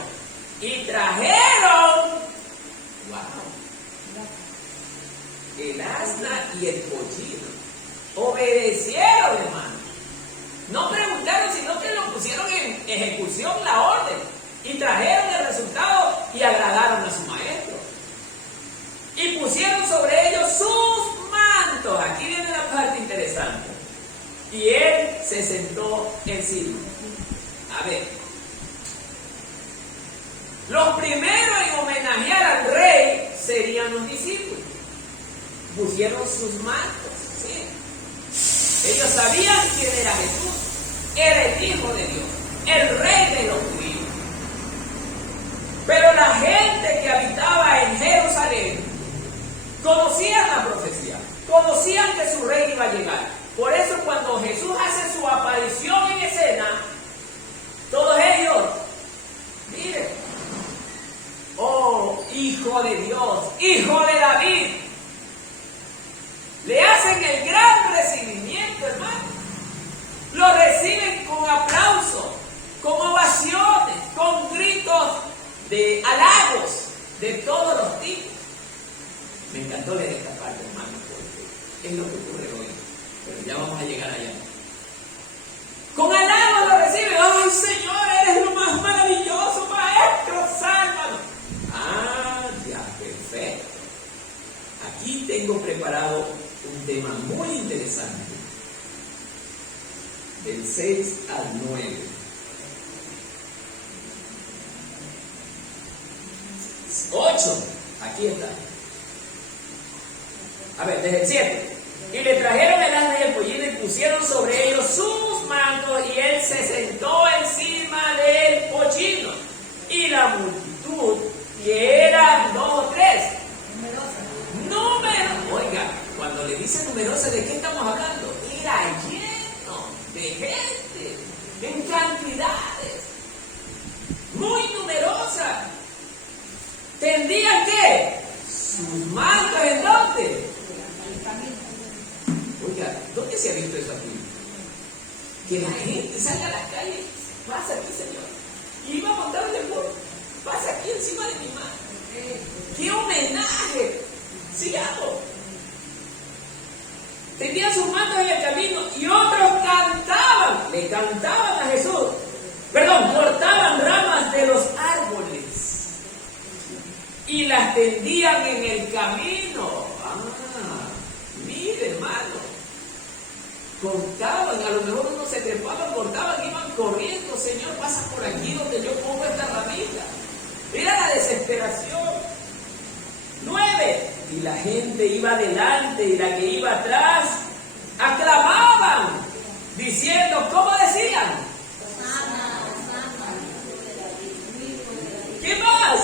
Y trajeron, el asna y el pollino. Obedecieron, hermano. No preguntaron, sino que lo pusieron en ejecución la orden. Y trajeron el resultado y agradaron a su maestro. Y pusieron sobre ellos sus mantos. Aquí viene la parte interesante. Y él se sentó encima. A ver. Los primeros en homenajear al rey serían los discípulos. Pusieron sus mantos. ¿Sí? Ellos sabían quién era Jesús. Era el Hijo de Dios. El Rey de los judíos. Pero la gente que habitaba en Jerusalén conocían la profecía. Conocían que su rey iba a llegar. Por eso cuando Jesús hace su aparición en escena, todos ellos, miren, oh, Hijo de Dios, Hijo de David, le hacen el gran recibimiento, hermano. Lo reciben con aplausos, con ovaciones, con gritos de halagos de todos los tipos. Me encantó leer esta parte, hermano, porque es lo que ocurre hoy, pero ya vamos a llegar allá. Con alabos lo recibe. ¡Ay, Señor, eres lo más maravilloso, Maestro, sálvanos! Ah, ya, perfecto. Aquí tengo preparado un tema muy interesante. Del 6 al 9. 8. Aquí está. A ver, desde el 7. Y le trajeron el asna y el pollino y pusieron sobre ellos sus mantos, y él se sentó encima del pollino. Y la multitud, que eran 2 o 3. Oiga, cuando le dice numerosa, ¿de qué estamos hablando? Era lleno de gente, en cantidades, muy numerosas. ¿Tendían qué? Sus mantos, ¿en dónde? Oiga, ¿dónde se ha visto eso aquí? Que la gente salga a la calle, pasa aquí, Señor, y iba a montar el pueblo, pasa aquí encima de mi mano. ¡Qué homenaje! Sigamos. Tendían sus mantos en el camino y otros cantaban, le cantaban a Jesús. Cortaban ramas de los árboles y las tendían en el camino. Mire, hermano, cortaban, a lo mejor uno se trepaban, cortaban, iban corriendo. Señor, pasa por aquí donde yo pongo esta ramita. Era la desesperación. 9. Y la gente iba adelante y la que iba atrás aclamaban, diciendo, ¿cómo decían? ¿Qué más?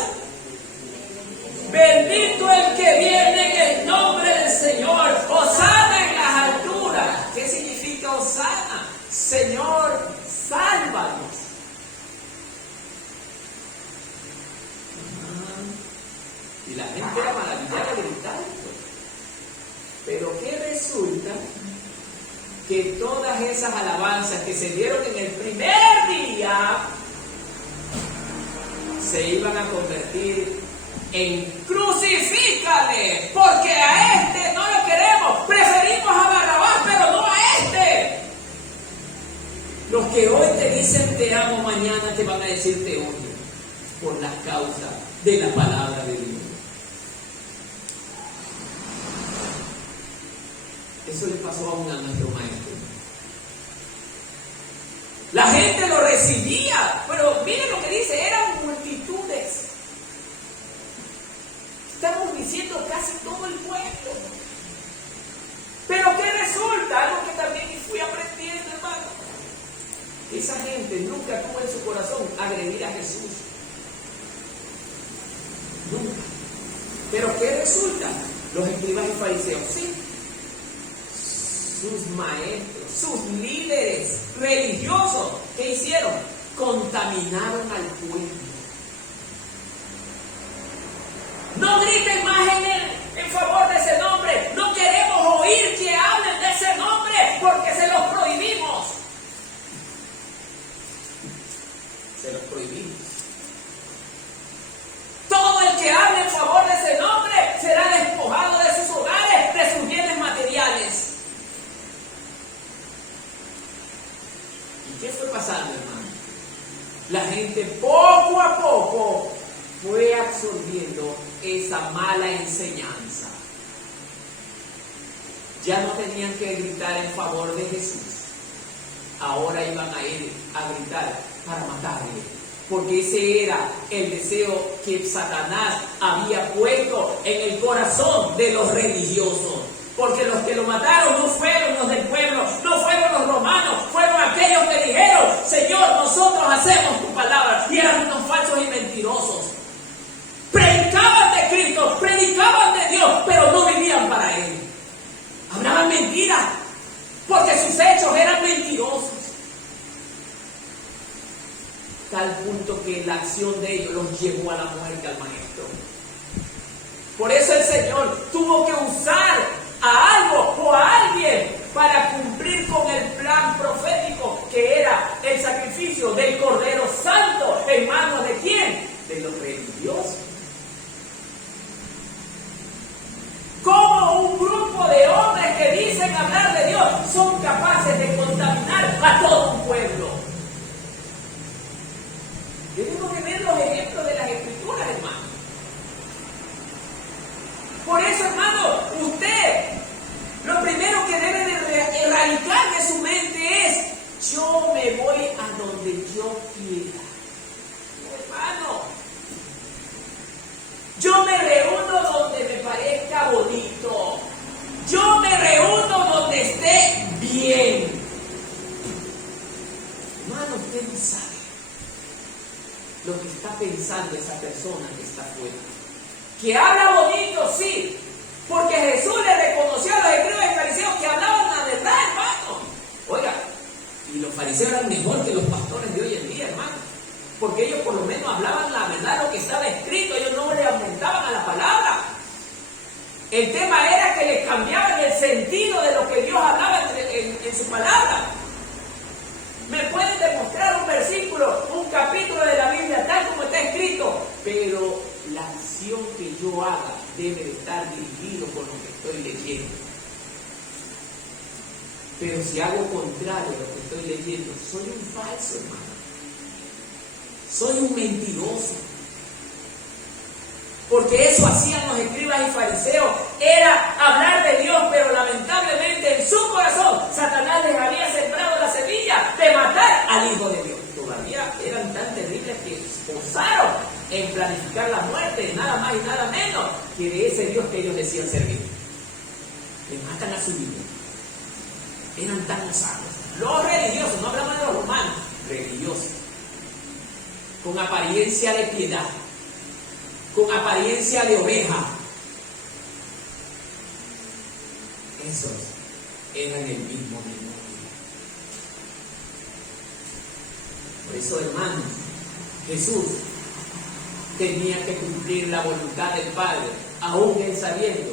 Bendito el que viene en el nombre del Señor, hosana en las alturas. ¿Qué significa hosana? Señor, sálvanos. Y la gente era maravillada gritando. Pero ¿qué resulta? Que todas esas alabanzas que se dieron en el primer día se iban a convertir en crucifícale, porque a este no lo queremos, preferimos a Barrabás, pero no a este. Los que hoy te dicen te amo, mañana te van a decir te odio, por la causa de la palabra de Dios. Eso le pasó aún a nuestro maestro. La gente lo recibía, pero miren lo que dice, eran multitudes. Estamos diciendo casi todo el pueblo. Pero ¿qué resulta? Algo que también fui aprendiendo, hermano. Esa gente nunca tuvo en su corazón agredir a Jesús. Nunca. Pero ¿qué resulta? Los escribas y fariseos, sí. Sus maestros, sus líderes religiosos, ¿qué hicieron? Contaminaron al pueblo. No griten más en favor de ese nombre. No queremos oír que hablen de ese nombre porque se los prohibimos. Se los prohibimos. Todo el que hable en favor de ese nombre será despojado de sus hogares, de sus bienes materiales. ¿Y qué fue pasando, hermano? La gente poco a poco fue absorbiendo esa mala enseñanza. Ya no tenían que gritar en favor de Jesús. Ahora iban a ir a gritar para matarle, porque ese era el deseo que Satanás había puesto en el corazón de los religiosos. Porque los que lo mataron no fueron los del pueblo, no fueron los romanos, fueron aquellos que dijeron, Señor, nosotros hacemos tu palabra, y eran unos falsos y mentirosos. Predicaban de Cristo, predicaban de Dios, pero no vivían para Él. Hablaban mentiras, porque sus hechos eran mentirosos. Tal punto que la acción de ellos los llevó a la muerte al maestro. Por eso el Señor tuvo que usar a algo o a alguien para cumplir con el plan profético que era el sacrificio del Cordero Santo. ¿En manos de quién? De los religiosos. Como un grupo de hombres que yo quiera. Hermano, yo me reúno donde me parezca bonito. Yo me reúno donde esté bien. Hermano, usted no sabe lo que está pensando esa persona que está afuera. Que habla bonito, sí, porque Jesús le reconoció a los escribas y fariseos que hablaban la verdad, hermano. Oiga, y los fariseos eran mejor que los pastores de hoy en día, hermano, porque ellos por lo menos hablaban la verdad, lo que estaba escrito, ellos no le aumentaban a la palabra. El tema era que les cambiaban el sentido de lo que Dios hablaba en su palabra. Me pueden demostrar un versículo, un capítulo de la Biblia tal como está escrito, pero la acción que yo haga debe de estar dirigido por lo que estoy leyendo. Pero si hago contrario a lo que estoy leyendo, soy un falso, hermano. Soy un mentiroso. Porque eso hacían los escribas y fariseos, era hablar de Dios, pero lamentablemente en su corazón Satanás les había sembrado la semilla de matar al Hijo de Dios. Todavía eran tan terribles que osaron en planificar la muerte, nada más y nada menos que de ese Dios que ellos decían servir. Le matan a su Hijo. Eran tan osados. Los religiosos, no hablamos de los romanos, religiosos, con apariencia de piedad, con apariencia de oveja. Esos eran el mismo demonio. Por eso, hermanos, Jesús tenía que cumplir la voluntad del Padre, aún él sabiendo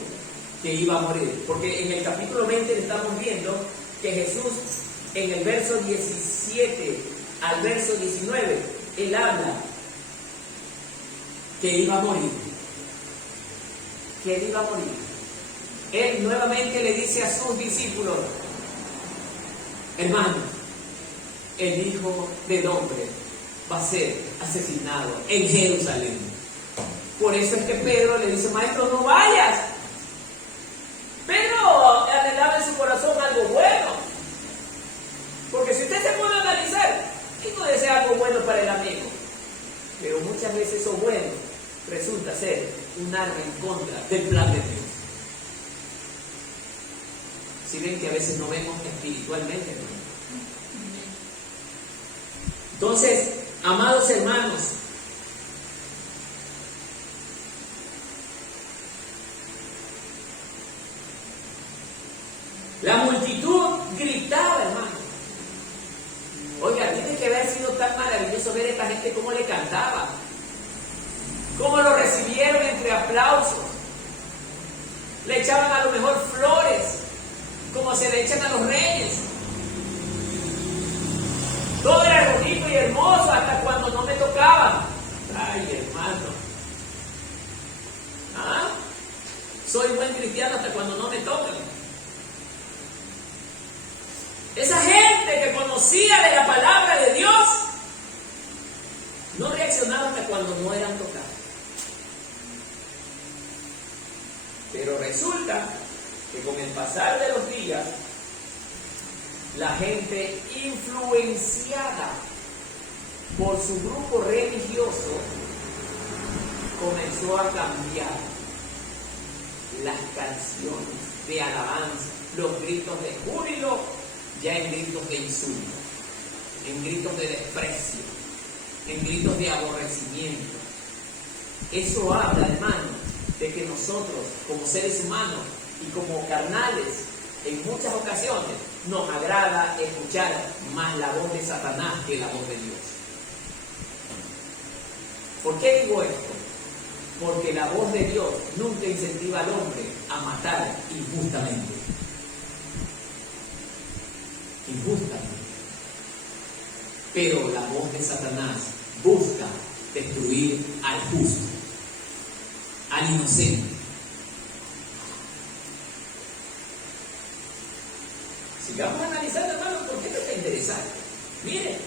que iba a morir. Porque en el capítulo 20 estamos viendo que Jesús, en el verso 17 al verso 19, él habla que iba a morir. Que él iba a morir. Él nuevamente le dice a sus discípulos: hermanos, el Hijo del Hombre va a ser asesinado en Jerusalén. Por eso es que Pedro le dice: maestro, no vayas. Pedro anhelaba en su corazón algo bueno. Porque si usted se pone a analizar, ¿quién no desea algo bueno para el amigo? Pero muchas veces eso bueno resulta ser un arma en contra del plan de Dios. Si ven que a veces no vemos espiritualmente, ¿no? Entonces, amados hermanos, la multitud gritaba, hermano. Oiga, tiene que haber sido tan maravilloso ver a esta gente cómo le cantaba, cómo lo recibieron entre aplausos, le echaban a lo mejor flores, como se le echan a los reyes. Todo era bonito y hermoso hasta cuando no me tocaban. Ay, hermano. ¿Ah? Soy buen cristiano hasta cuando no me tocan. Esa gente que conocía de la palabra de Dios no reaccionaba hasta cuando no eran tocados. Pero resulta que con el pasar de los días, la gente influenciada por su grupo religioso comenzó a cambiar las canciones de alabanza, los gritos de júbilo, ya en gritos de insulto, en gritos de desprecio, en gritos de aborrecimiento. Eso habla, hermano, de que nosotros, como seres humanos y como carnales, en muchas ocasiones nos agrada escuchar más la voz de Satanás que la voz de Dios. ¿Por qué digo esto? Porque la voz de Dios nunca incentiva al hombre a matar injustamente. Injustamente. Pero la voz de Satanás busca destruir al justo, al inocente. Sigamos analizando, hermanos, porque esto está interesante. Miren.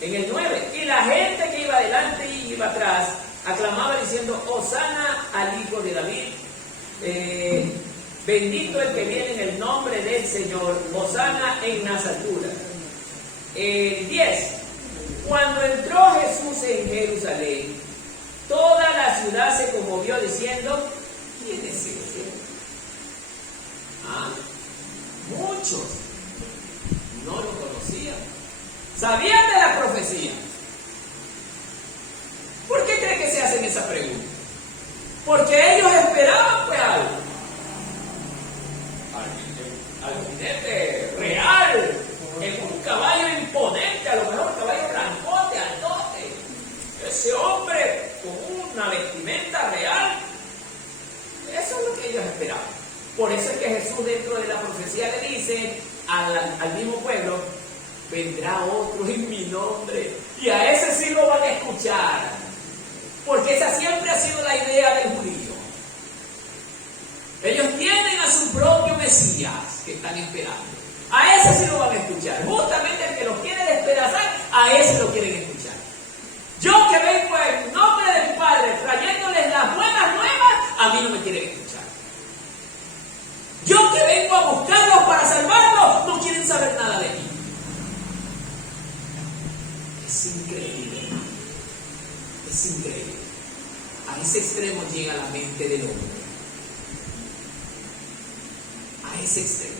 En el 9, y la gente que iba adelante y iba atrás aclamaba diciendo: Hosana al Hijo de David. Bendito el que viene en el nombre del Señor, hosana en las alturas. 10. Cuando entró Jesús en Jerusalén, toda la ciudad se conmovió diciendo, ¿quién es ese? Muchos no lo conocían. Sabían de la profecía. ¿Por qué cree que se hacen esa pregunta? Porque ellos esperaban pues al jinete real, en un caballo imponente, a lo mejor un caballo blancote, altote. Ese hombre con una vestimenta real. Eso es lo que ellos esperaban. Por eso es que Jesús dentro de la profecía le dice al mismo pueblo, vendrá otro en mi nombre, y a ese sí lo van a escuchar, porque esa siempre ha sido la idea del judío. Ellos tienen a su propio Mesías que están esperando. A ese sí lo van a escuchar. Justamente el que los quiere despedazar, a ese lo quieren escuchar. Yo que vengo en nombre de mi Padre trayéndoles las buenas nuevas, a mí no me quieren escuchar. Yo que vengo a buscarlos para salvarlos, no quieren saber nada de mí. Es increíble, hermano. Es increíble. A ese extremo llega la mente del hombre. A ese extremo.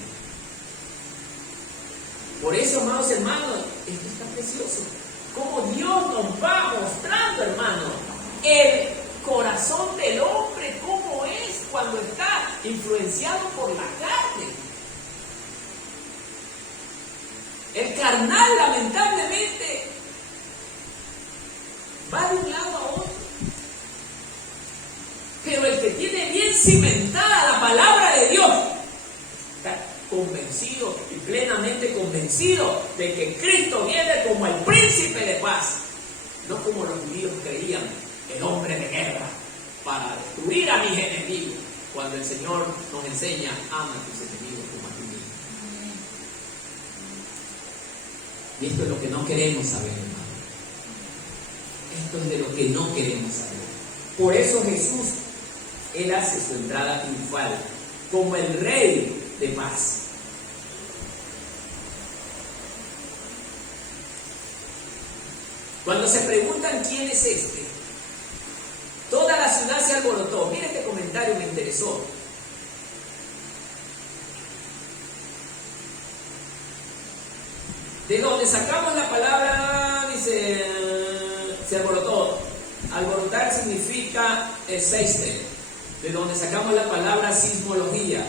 Por eso, amados hermanos, esto está precioso. Como Dios nos va mostrando, hermanos, el corazón del hombre, cómo es cuando está influenciado por la carne. El carnal, lamentablemente, va de un lado a otro. Pero el que tiene bien cimentada la palabra de Dios, está convencido y plenamente convencido de que Cristo viene como el príncipe de paz, no como los judíos creían, el hombre de guerra, para destruir a mis enemigos, cuando el Señor nos enseña, ama a tus enemigos como a ti mismo. Y esto es lo que no queremos saber, hermano. Esto es de lo que no queremos saber. Por eso Jesús, Él hace su entrada triunfal como el Rey de paz. Cuando se preguntan quién es este, toda la ciudad se alborotó. Mira este comentario, me interesó. De donde sacamos la palabra, dice, se alborotó. Alborotar significa seiste, de donde sacamos la palabra sismología,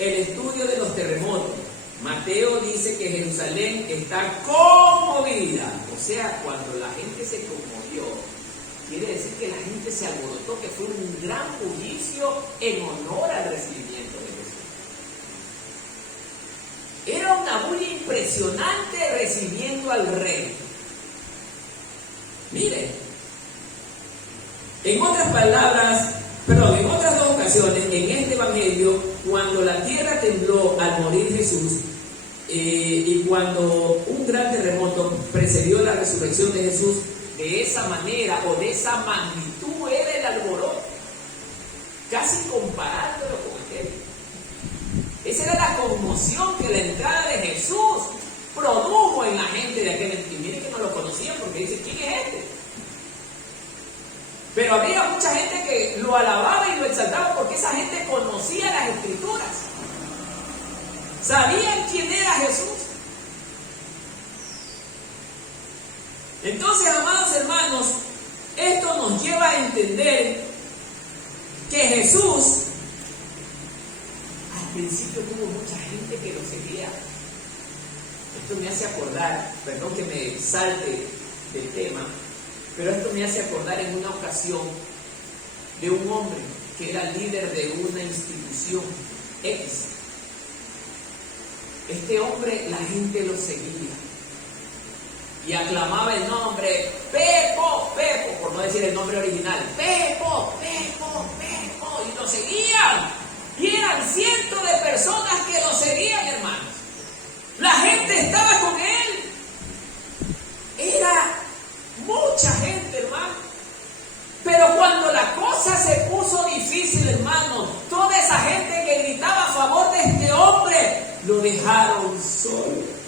el estudio de los terremotos. Mateo dice que Jerusalén está conmovida, o sea, cuando la gente se conmovió, quiere decir que la gente se alborotó, que fue un gran bullicio en honor al recibimiento de Jesús. Era una bulla impresionante recibiendo al rey. Mire, en otras palabras, en otras dos ocasiones, en este evangelio, cuando la tierra tembló al morir Jesús, y cuando un gran terremoto precedió la resurrección de Jesús, de esa manera o de esa magnitud era el alboroto, casi comparándolo con aquel. Esa era la conmoción que la entrada de Jesús produjo en la gente de aquel entonces. Y miren que no lo conocían porque dicen, ¿quién es este? Pero había mucha gente que lo alababa y lo exaltaba porque esa gente conocía las Escrituras. Sabían quién era Jesús. Entonces, amados hermanos, esto nos lleva a entender que Jesús al principio tuvo mucha gente que lo seguía. Esto me hace acordar, perdón que me salte del tema, pero esto me hace acordar en una ocasión de un hombre que era líder de una institución X. Este hombre, la gente lo seguía y aclamaba el nombre Pepo, Pepo, por no decir el nombre original, Pepo, Pepo, Pepo, y lo seguían. Y eran cientos de personas que lo seguían, hermanos. La gente estaba con él. Era mucha gente, hermano. Pero cuando la cosa se puso difícil, hermano, toda esa gente que gritaba dejaron solo.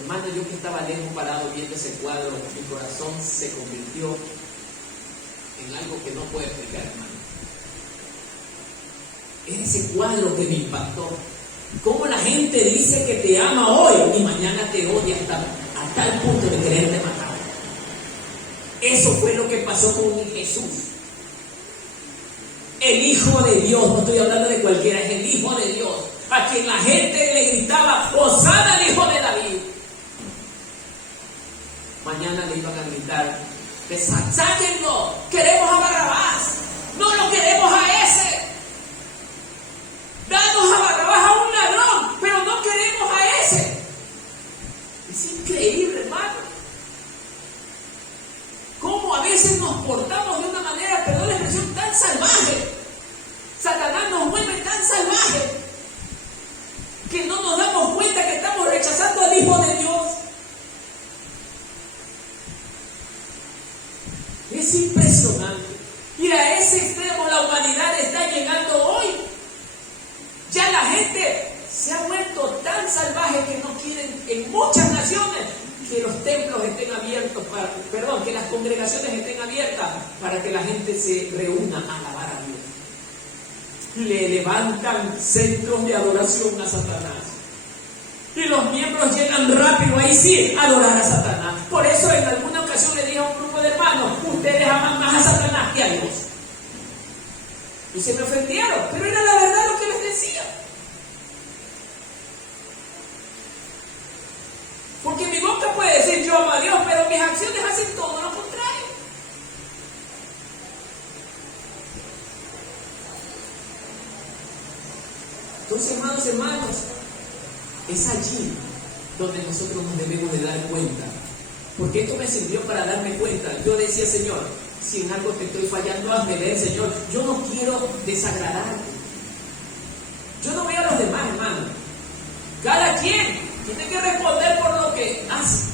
Hermano, yo que estaba lejos parado viendo ese cuadro, mi corazón se convirtió en algo que no puedo explicar, hermano. Es ese cuadro que me impactó. Cómo la gente dice que te ama hoy y mañana te odia hasta el punto de quererte matar. Eso fue lo que pasó con Jesús. El Hijo de Dios, no estoy hablando de cualquiera, es el Hijo de Dios, a quien la gente le gritaba, Hosana al Hijo de David. Mañana le iban a gritar, sáquenlo, queremos a Barrabás, no lo queremos a ese. Danos a Barrabás, a un ladrón, pero no queremos a ese. Es increíble, hermano. Cómo a veces nos portamos de una manera, perdón la expresión, tan salvaje. Satanás nos vuelve tan salvaje que no nos damos cuenta que estamos rechazando al Hijo de Dios. Es impresionante. Y a ese extremo la humanidad está llegando hoy. Ya la gente se ha vuelto tan salvaje que no quieren en muchas naciones que los templos estén abiertos, que las congregaciones estén abiertas para que la gente se reúna a alabar a Dios. Le levantan centros de adoración a Satanás. Y los miembros llegan rápido, ahí sí, a adorar a Satanás. Por eso en alguna ocasión le dije a un grupo de hermanos, ustedes aman más a Satanás que a Dios. Y se me ofendieron, pero era la verdad lo que les decía. Porque mi boca puede decir yo amo a Dios, pero mis acciones hacen todo lo contrario. Entonces, hermanos, es allí donde nosotros nos debemos de dar cuenta. Porque esto me sirvió para darme cuenta. Yo decía, Señor, si en algo te estoy fallando, hazme ver, Señor. Yo no quiero desagradarte. Yo no veo a los demás, hermano. Cada quien tiene que responder por lo que hace.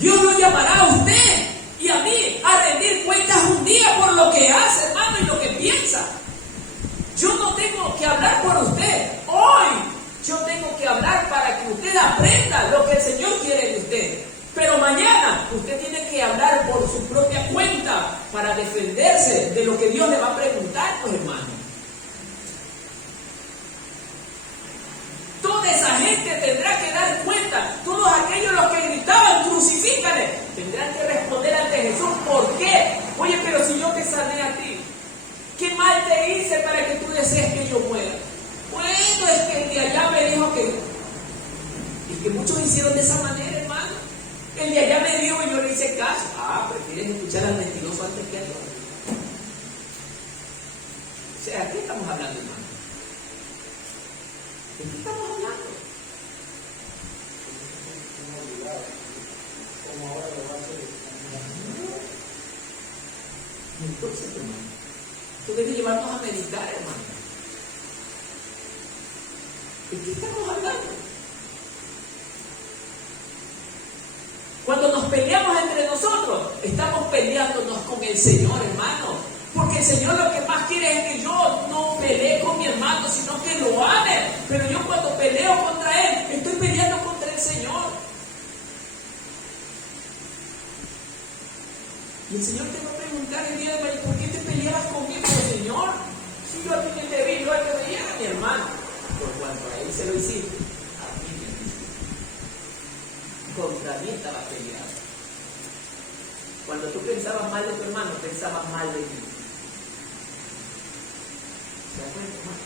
Dios lo llamará a usted y a mí a rendir cuentas un día por lo que hace, hermano, y lo que piensa. Yo no tengo que hablar por usted. Hoy yo tengo que hablar para que usted aprenda lo que el Señor quiere de usted. Pero mañana usted tiene que hablar por su propia cuenta para defenderse de lo que Dios le va a preguntar, pues, hermano. Toda esa gente tendrá que dar cuenta. Todos aquellos los que gritaban, crucifícale, tendrán que responder ante Jesús. ¿Por qué? Oye, pero si yo te sané a ti, ¿qué mal te hice para que tú desees que yo muera? Bueno, es que el de allá me dijo que... Y que muchos hicieron de esa manera, hermano. El de allá me dijo y yo le hice caso. Prefieres escuchar al mentiroso antes que a Dios. O sea, ¿qué estamos hablando, hermano? ¿De qué estamos hablando? Como ahora lo va a hacer. Entonces, hermano, esto debe llevarnos a meditar, hermano. ¿De qué estamos hablando? Cuando nos peleamos entre nosotros, estamos peleándonos con el Señor, hermano. Porque el Señor lo que más quiere es que yo no pelee con mi hermano, sino que lo ame. Pero yo cuando peleo contra Él, estoy peleando contra el Señor. Y el Señor te va a preguntar el día de mañana, ¿por qué te peleabas conmigo, Señor? Si yo a ti que te vi, yo a que veía a mi hermano. Por cuanto a Él se lo hiciste, a mí me hiciste. Contra mí estaba peleado. Cuando tú pensabas mal de tu hermano, pensabas mal de mí. ¿Se da cuenta, hermano?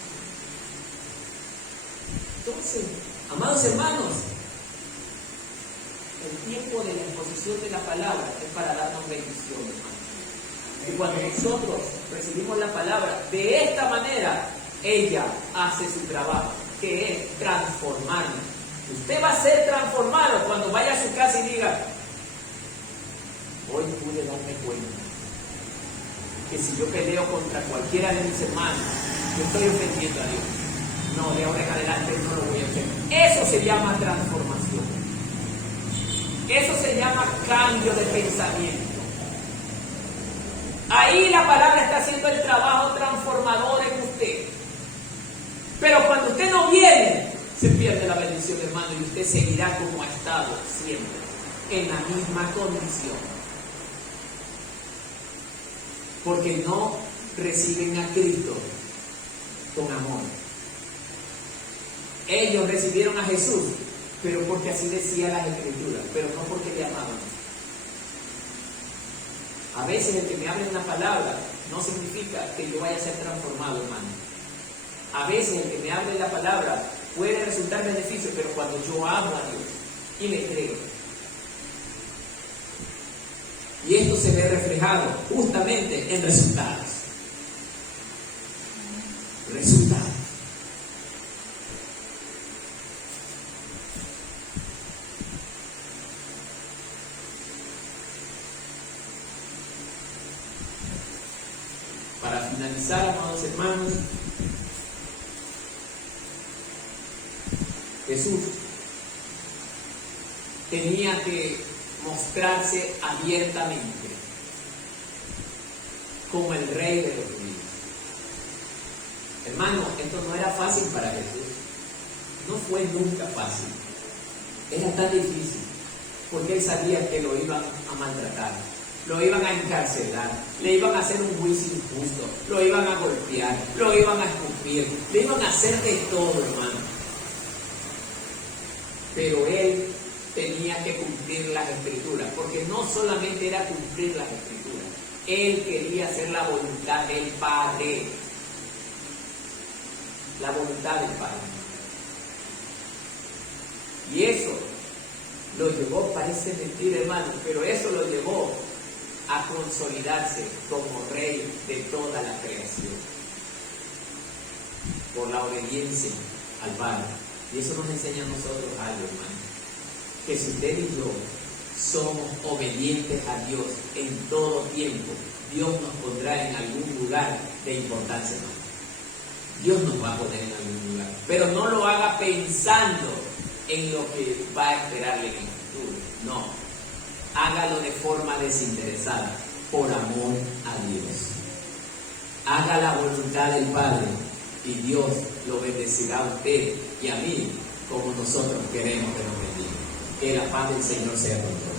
Entonces, amados hermanos, el tiempo de la exposición de la palabra es para darnos bendición, hermano. Y cuando nosotros recibimos la palabra, de esta manera, ella hace su trabajo, que es transformarnos. Usted va a ser transformado cuando vaya a su casa y diga, hoy pude darme cuenta que si yo peleo contra cualquiera de mis hermanos, yo estoy ofendiendo a Dios. No, de ahora en adelante no lo voy a hacer. Eso se llama transformación. Eso se llama cambio de pensamiento. Ahí la palabra está haciendo el trabajo transformador en usted. usted seguirá como ha estado siempre, en la misma condición. Porque no reciben a Cristo con amor. Ellos recibieron a Jesús, pero porque así decía las Escrituras, pero no porque le amaban. A veces el que me hable una palabra no significa que yo vaya a ser transformado, hermano. A veces el que me hable la palabra puede resultar beneficio, pero cuando yo amo a Dios y le creo. Y esto se ve reflejado justamente en resultados. Resultados. Para finalizar, amados hermanos, Jesús tenía que mostrarse abiertamente como el Rey de los Reyes. Hermano, esto no era fácil para Jesús. No fue nunca fácil. Era tan difícil porque él sabía que lo iban a maltratar, lo iban a encarcelar, le iban a hacer un juicio injusto, lo iban a golpear, lo iban a escupir, le iban a hacer de todo, hermano. Pero él tenía que cumplir las Escrituras, porque no solamente era cumplir las Escrituras, él quería hacer la voluntad del Padre. La voluntad del Padre. Y eso lo llevó, parece mentira, hermano, pero eso lo llevó a consolidarse como Rey de toda la creación, por la obediencia al Padre. Y eso nos enseña a nosotros algo, hermano, que si usted y yo somos obedientes a Dios en todo tiempo, Dios nos pondrá en algún lugar de importancia, hermano. Dios nos va a poner en algún lugar, pero no lo haga pensando en lo que va a esperarle en el futuro. No, hágalo de forma desinteresada, por amor a Dios. Haga la voluntad del Padre y Dios lo bendecirá a usted y a mí como nosotros queremos que nos bendiga. Que la paz del Señor sea con todos.